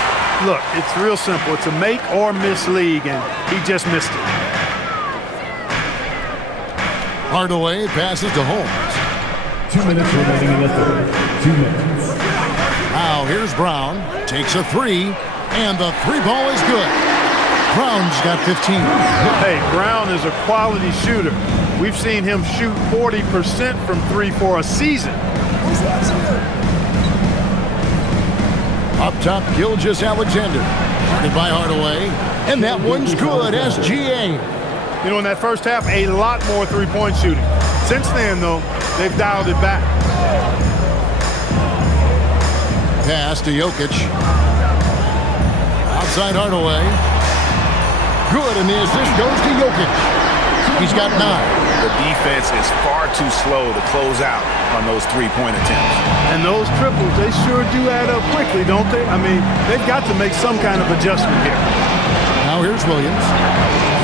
Look, it's real simple. It's a make or miss league, and he just missed it. Hardaway passes to Holmes. 2 minutes remaining in the third. 2 minutes. Now here's Brown. Takes a three, and the three ball is good. Brown's got 15. Hey, Brown is a quality shooter. We've seen him shoot 40% from three for a season. Up top, Gilgeous Alexander. Started by Hardaway. And that one's good, SGA. You know, in that first half, a lot more three-point shooting. Since then, though, they've dialed it back. Pass to Jokic. Outside Hardaway. Good, and the assist goes to Jokic. He's got 9. The defense is far too slow to close out on those three-point attempts. And those triples, they sure do add up quickly, don't they? I mean, they've got to make some kind of adjustment here. Now here's Williams.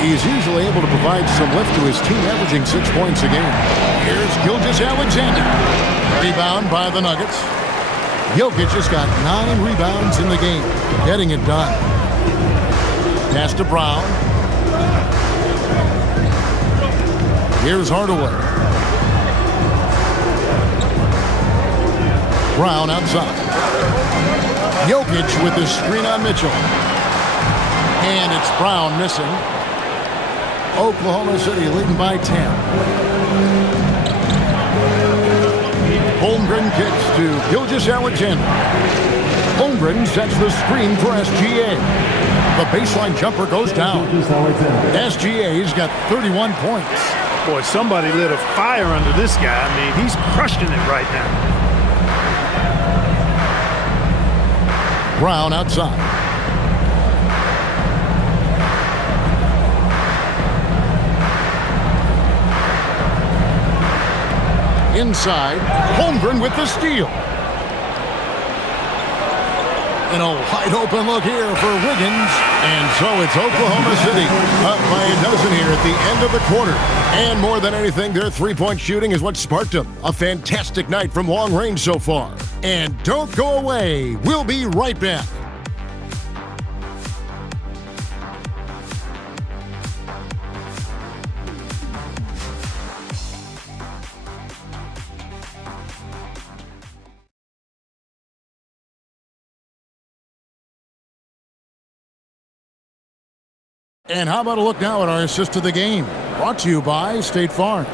He's usually able to provide some lift to his team, averaging 6 points a game. Here's Gilgeous Alexander. Rebound by the Nuggets. Jokic has got 9 rebounds in the game, getting it done. Pass to Brown. Here's Hardaway. Brown outside. Jokic with the screen on Mitchell. And it's Brown missing. Oklahoma City leading by 10. Holmgren kicks to Gilgeous Alexander. Holmgren sets the screen for SGA. The baseline jumper goes down. SGA's got 31 points. Boy, somebody lit a fire under this guy. I mean, he's crushing it right now. Brown outside. Inside, Holmgren with the steal. And a wide open look here for Wiggins. And so it's Oklahoma City up by a dozen here at the end of the quarter. And more than anything, their three-point shooting is what sparked them. A fantastic night from long range so far. And don't go away. We'll be right back. And how about a look now at our assist to the game? Brought to you by State Farm.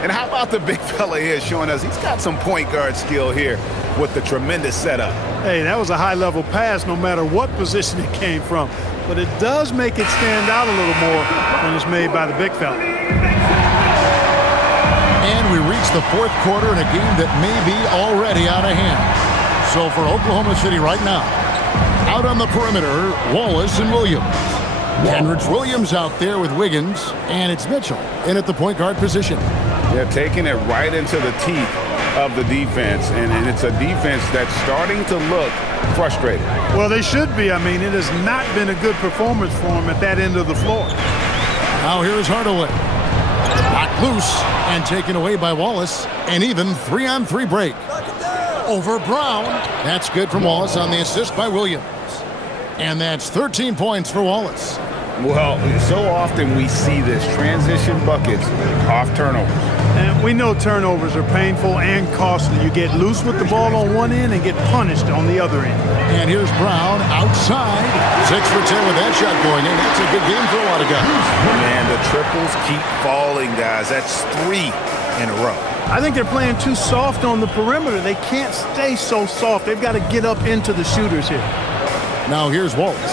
And how about the big fella here showing us he's got some point guard skill here with the tremendous setup. Hey, that was a high-level pass no matter what position it came from. But it does make it stand out a little more when it's made by the big fella. And we reach the fourth quarter in a game that may be already out of hand. So for Oklahoma City right now, out on the perimeter, Wallace and Williams. Kendrick Williams out there with Wiggins, and it's Mitchell in at the point guard position. They're taking it right into the teeth of the defense, and it's a defense that's starting to look frustrated. Well, they should be. I mean, it has not been a good performance for them at that end of the floor. Now here's Hardaway. Locked loose and taken away by Wallace. An even 3-on-3 break. Over Brown. That's good from Wallace on the assist by Williams. And that's 13 points for Wallace. Well, so often we see this transition buckets off turnovers. And we know turnovers are painful and costly. You get loose with the ball on one end and get punished on the other end. And here's Brown outside. 6 for 10 with that shot going in. That's a good game for a lot of guys. Man, the triples keep falling, guys. That's 3 in a row. I think they're playing too soft on the perimeter. They can't stay so soft. They've got to get up into the shooters here. Now here's Wallace.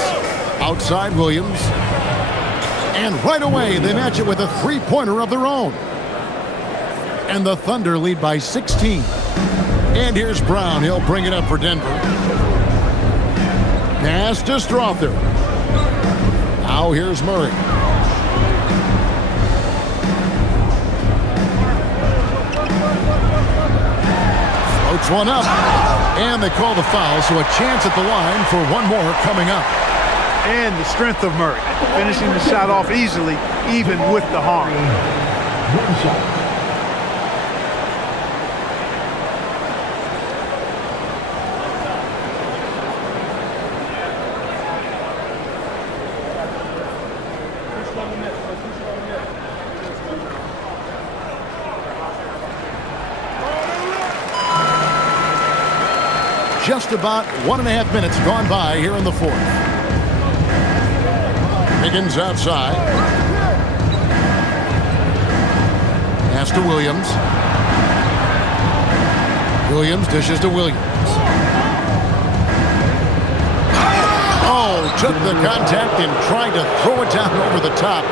Outside Williams. And right away, they match it with a three-pointer of their own. And the Thunder lead by 16. And here's Brown. He'll bring it up for Denver. Pass to Strother. Now here's Murray. Floats one up. And they call the foul, so a chance at the line for one more coming up. And the strength of Murray, finishing the shot off easily, even with the harm. One shot. Just about 1.5 minutes gone by here in the fourth. Higgins outside. Pass to Williams. Williams dishes to Williams. Oh, took the contact and tried to throw it down over the top,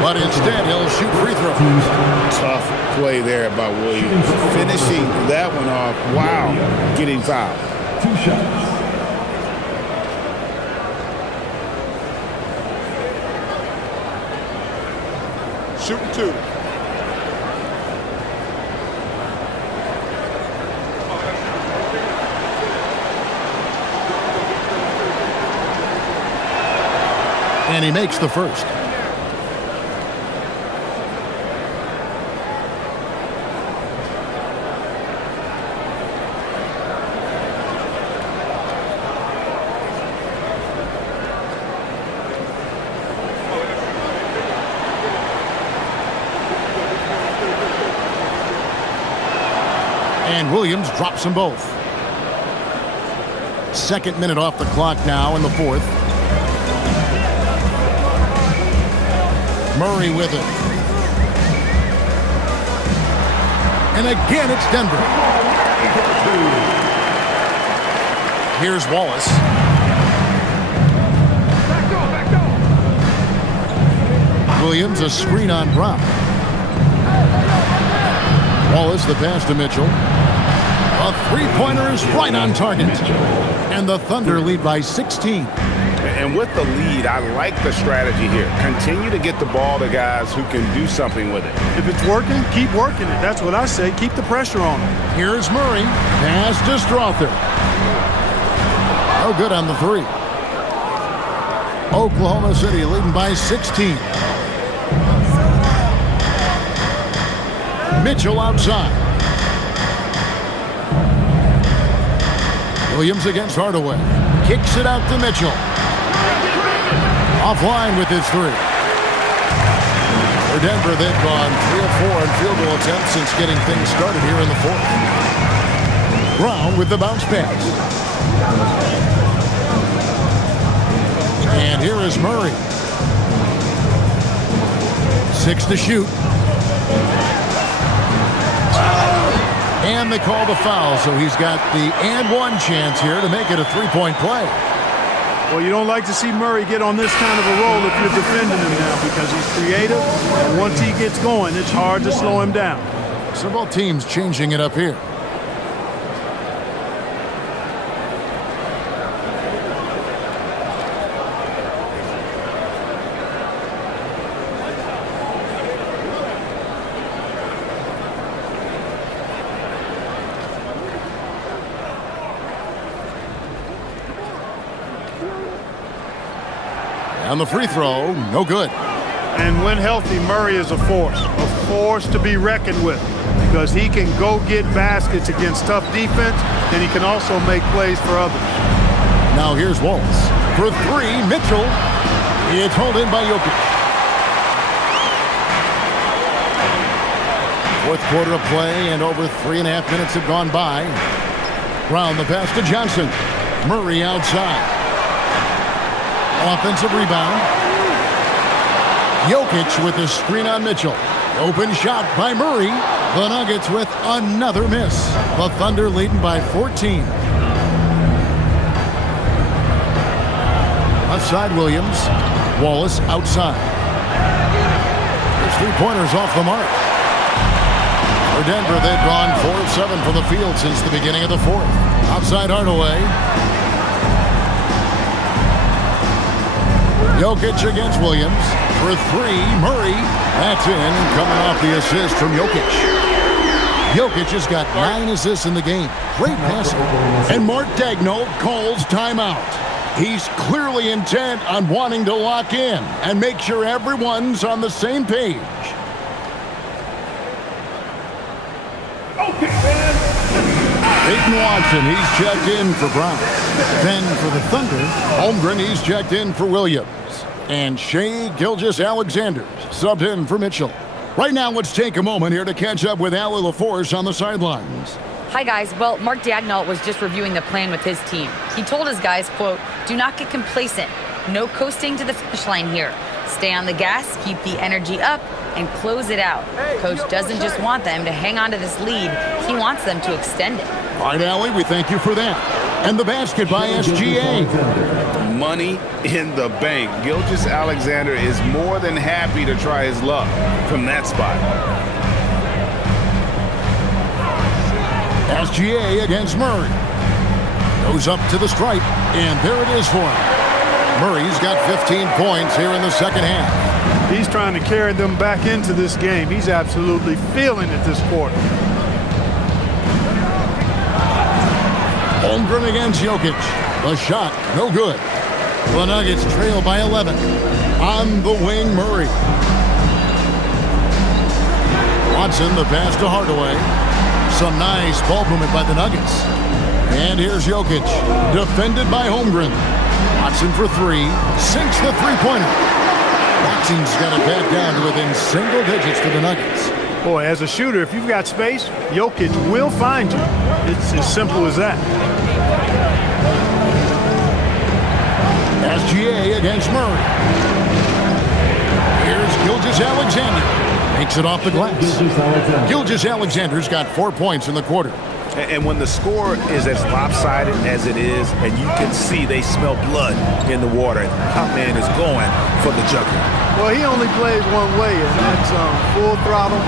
but instead he'll shoot free throws. Tough play there by Williams. Finishing that one off while getting fouled. 2 shots. Shooting 2. And he makes the first. And Williams drops them both. Second minute off the clock now in the fourth. Murray with it. And again, it's Denver. Here's Wallace. Williams, a screen on Brown. Wallace, the pass to Mitchell. A three-pointer is right on target. And the Thunder lead by 16. And with the lead, I like the strategy here. Continue to get the ball to guys who can do something with it. If it's working, keep working it. That's what I say. Keep the pressure on him. Here's Murray. Pass to Strother. No good on the three. Oklahoma City leading by 16. Mitchell outside. Williams against Hardaway. Kicks it out to Mitchell. Offline with his three. For Denver, they've gone 3 of 4 in field goal attempts since getting things started here in the fourth. Brown with the bounce pass. And here is Murray. 6 to shoot. And they call the foul, so he's got the and one chance here to make it a three-point play. Well, you don't like to see Murray get on this kind of a roll if you're defending him now because he's creative, and once he gets going, it's hard to slow him down. So both teams changing it up here. And the free throw, no good. And when healthy, Murray is a force to be reckoned with because he can go get baskets against tough defense, and he can also make plays for others. Now here's Wallace. For three, Mitchell. It's hauled in by Jokic. Fourth quarter of play, and over 3.5 minutes have gone by. Brown the pass to Johnson. Murray outside. Offensive rebound. Jokic with the screen on Mitchell. Open shot by Murray. The Nuggets with another miss. The Thunder leading by 14. Left side Williams. Wallace outside. There's three-pointers off the mark. For Denver, they've gone 4 of 7 from the field since the beginning of the fourth. Outside Hardaway. Jokic against Williams. For three, Murray. That's in, coming off the assist from Jokic. Jokic has got 9 assists in the game. Great passing. And Mark Daigneault calls timeout. He's clearly intent on wanting to lock in and make sure everyone's on the same page. Peyton Watson, he's checked in for Brown. Then for the Thunder, Holmgren, he's checked in for Williams. And Shai Gilgeous-Alexander subbed in for Mitchell. Right now, let's take a moment here to catch up with Allie LaForce on the sidelines. Hi, guys. Well, Mark Daigneault was just reviewing the plan with his team. He told his guys, quote, "Do not get complacent. No coasting to the finish line here. Stay on the gas, keep the energy up, and close it out." Coach doesn't just want them to hang on to this lead. He wants them to extend it. All right, Allie, we thank you for that. And the basket by SGA. Money in the bank. Gilgeous-Alexander is more than happy to try his luck from that spot. SGA against Murray. Goes up to the stripe, and there it is for him. Murray's got 15 points here in the second half. He's trying to carry them back into this game. He's absolutely feeling it this quarter. Holmgren against Jokic. The shot, no good. The Nuggets trail by 11. On the wing, Murray. Watson, the pass to Hardaway. Some nice ball movement by the Nuggets. And here's Jokic, defended by Holmgren. Watson for three, sinks the three-pointer. Watson's got it back down to within single digits for the Nuggets. Boy, as a shooter, if you've got space, Jokic will find you. It's as simple as that. SGA against Murray. Here's Gilgeous-Alexander. Makes it off the glass. Gilgeous-Alexander's got 4 points in the quarter. And when the score is as lopsided as it is, and you can see they smell blood in the water, top man is going for the jugular. Well, he only plays one way, and that's full throttle,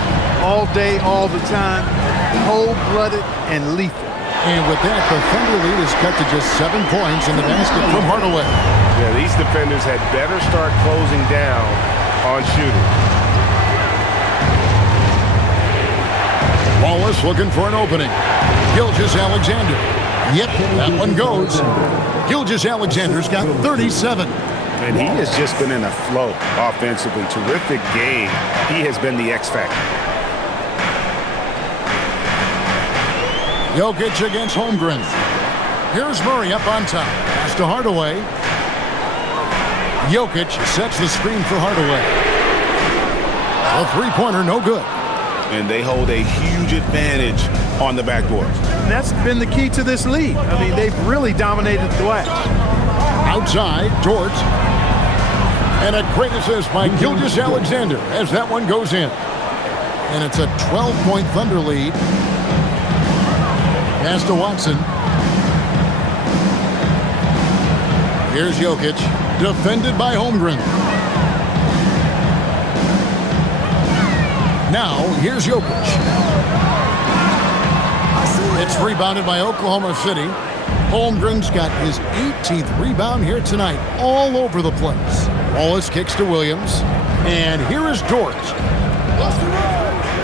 all day, all the time, cold-blooded and lethal. And with that, the Thunder lead is cut to just 7 points in the basket from Hardaway. Yeah, these defenders had better start closing down on shooting. Wallace looking for an opening. Gilgeous-Alexander. Yep, that one goes. Gilgeous-Alexander's got 37. And he has just been in a flow offensively. Terrific game. He has been the X factor. Jokic against Holmgren. Here's Murray up on top. Pass to Hardaway. Jokic sets the screen for Hardaway. A three-pointer, no good. And they hold a huge advantage on the backboard. And that's been the key to this lead. I mean, they've really dominated the glass. Outside, Dort. And a great assist by Gilgeous-Alexander as that one goes in. And it's a 12-point Thunder lead. Pass to Watson. Here's Jokic, defended by Holmgren. Now, here's Jokic. It's rebounded by Oklahoma City. Holmgren's got his 18th rebound here tonight, all over the place. Wallace kicks to Williams. And here is Dort.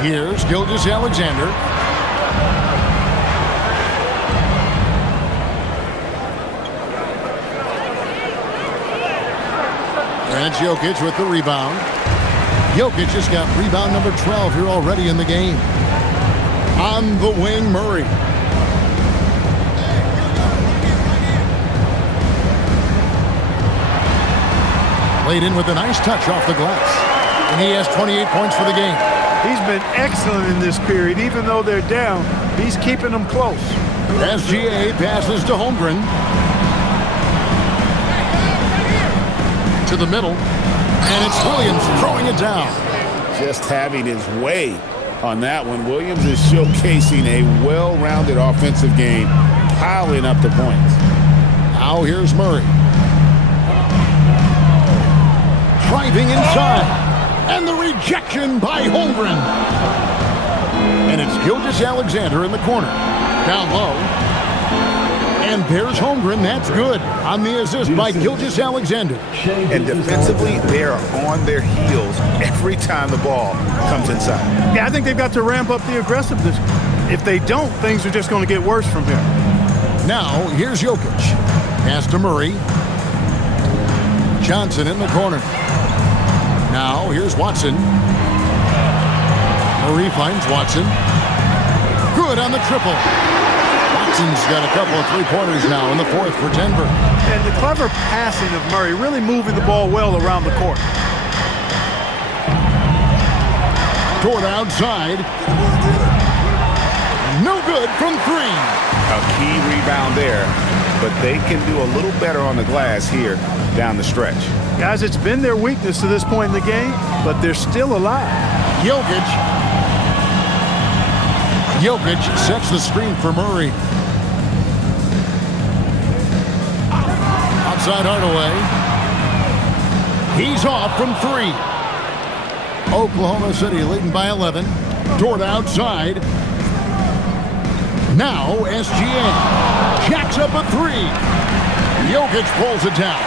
Here's Gilgeous-Alexander. And it's Jokic with the rebound. Jokic just got rebound number 12 here already in the game. On the wing, Murray. Laid in with a nice touch off the glass. And he has 28 points for the game. He's been excellent in this period. Even though they're down, he's keeping them close. SGA passes to Holmgren. To the middle. And it's Williams throwing it down. Just having his way on that one. Williams is showcasing a well-rounded offensive game, piling up the points. Now here's Murray. Driving inside. And the rejection by Holmgren. And it's Gilgeous-Alexander in the corner. Down low. And there's Holmgren. That's good. On the assist by Gilgeous-Alexander. And defensively, they are on their heels every time the ball comes inside. Yeah, I think they've got to ramp up the aggressiveness. If they don't, things are just going to get worse from here. Now, here's Jokic. Pass to Murray. Johnson in the corner. Now, here's Watson. Murray finds Watson. Good on the triple. Watson's got a couple of three-pointers now in the fourth for Denver. And the clever passing of Murray, really moving the ball well around the court. Toward outside. No good from three. A key rebound there, but they can do a little better on the glass here down the stretch. Guys, it's been their weakness to this point in the game, but they're still alive. Jokic sets the screen for Murray. Outside Hardaway. He's off from three. Oklahoma City leading by 11. Dort outside. Now SGA jacks up a three. Jokic pulls it down.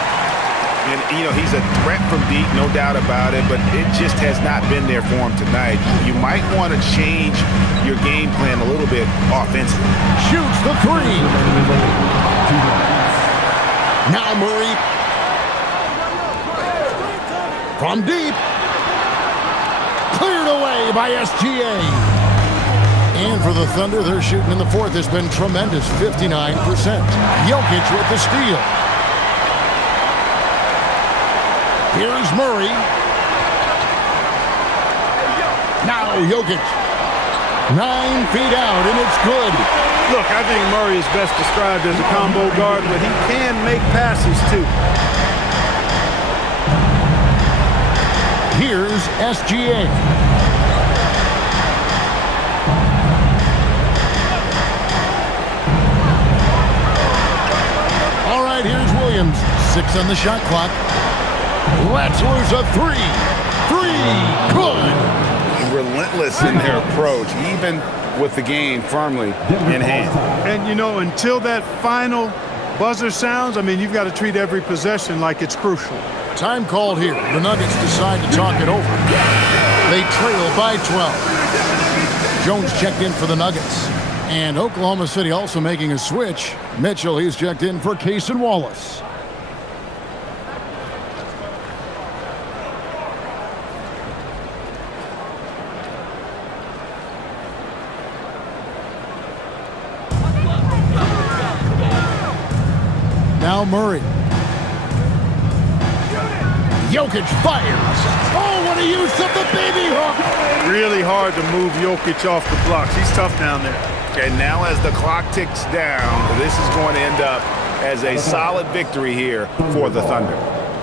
And, you know, he's a threat from deep, no doubt about it, but it just has not been there for him tonight. You might want to change your game plan a little bit offensively. Shoots the three. Now Murray. From deep. Cleared away by SGA. And for the Thunder, their shooting in the fourth has been tremendous, 59%. Jokic with the steal. Here's Murray. Now Jokic. 9 feet out, and it's good. Look, I think Murray is best described as a combo guard, but he can make passes too. Here's SGA. All right, here's Williams. 6 on the shot clock. Let's lose a three. Good. Relentless in their approach, even with the game firmly in hand. And, you know, until that final buzzer sounds, I mean, you've got to treat every possession like it's crucial. Time called here. The Nuggets decide to talk it over. They trail by 12. Jones checked in for the Nuggets. And Oklahoma City also making a switch. Mitchell, he's checked in for Case and Wallace. Now Murray. Jokic fires. Oh, what a use of the baby hook. Really hard to move Jokic off the blocks. He's tough down there. And now as the clock ticks down, this is going to end up as a solid victory here for the Thunder.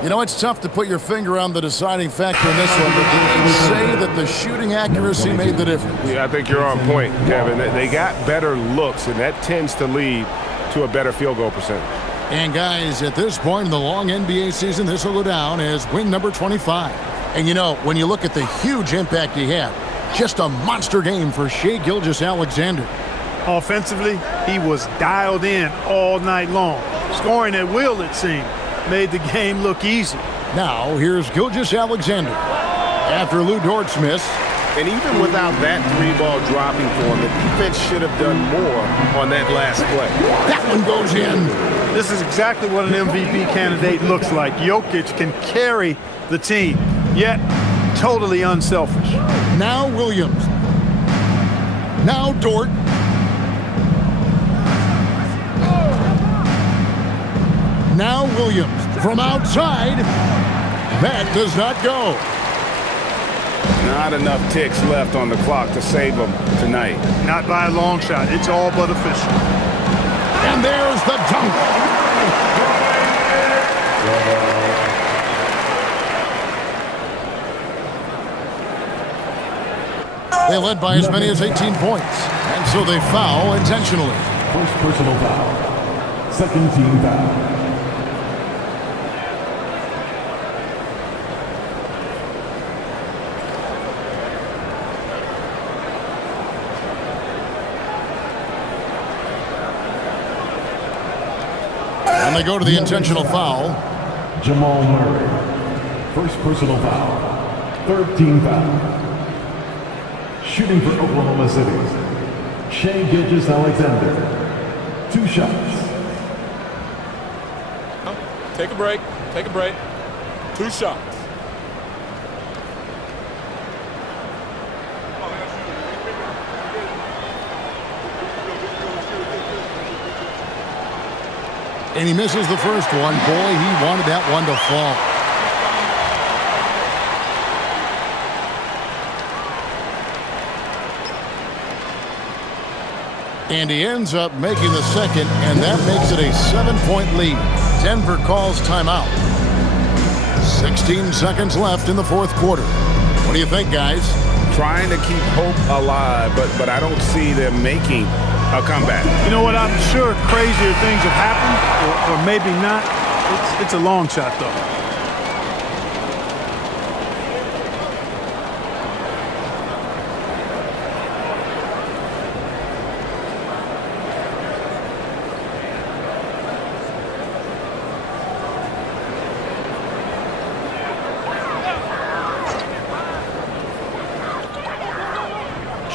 You know, it's tough to put your finger on the deciding factor in this one, but you can say that the shooting accuracy made the difference. Yeah, I think you're on point, Kevin. They got better looks, and that tends to lead to a better field goal percentage. And guys, at this point in the long NBA season, this will go down as win number 25. And you know, when you look at the huge impact he had, just a monster game for Shai Gilgeous-Alexander. Offensively, he was dialed in all night long. Scoring at will, it seemed, made the game look easy. Now, here's Gilgeous-Alexander. After Lou Dort's miss. And even without that 3-ball dropping for him, the defense should have done more on that last play. That one goes in. This is exactly what an MVP candidate looks like. Jokic can carry the team, yet totally unselfish. Now Williams. Now Dort. Now Williams from outside. That does not go. Not enough ticks left on the clock to save them tonight. Not by a long shot. It's all but official. And there's the dunk. They led by as many as 18 points, and so they foul intentionally. First personal foul. Second team foul. And they go to the intentional foul. Jamal Murray. First personal foul. Third team foul. Shooting for Oklahoma City. Shai Gilgeous-Alexander. 2 shots. Take a break. Take a break. 2 shots. And he misses the first one. Boy, he wanted that one to fall. And he ends up making the second, and that makes it a 7-point lead. Denver calls timeout. 16 seconds left in the fourth quarter. What do you think, guys? Trying to keep hope alive, but I don't see them making a comeback. You know what? I'm sure crazier things have happened, or maybe not. It's a long shot, though.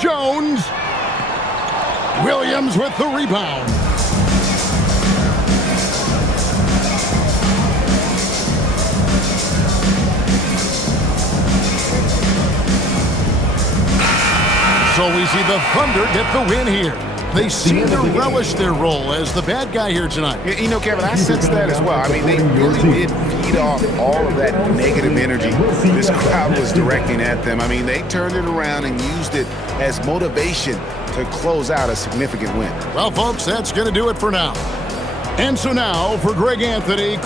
Jones. Williams with the rebound. So we see the Thunder get the win here. They seem to relish their role as the bad guy here tonight. You know, Kevin, I sense that as well. I mean, they really did feed off all of that negative energy this crowd was directing at them. I mean, they turned it around and used it as motivation to close out a significant win. Well, folks, that's going to do it for now. And so now, for Greg Anthony,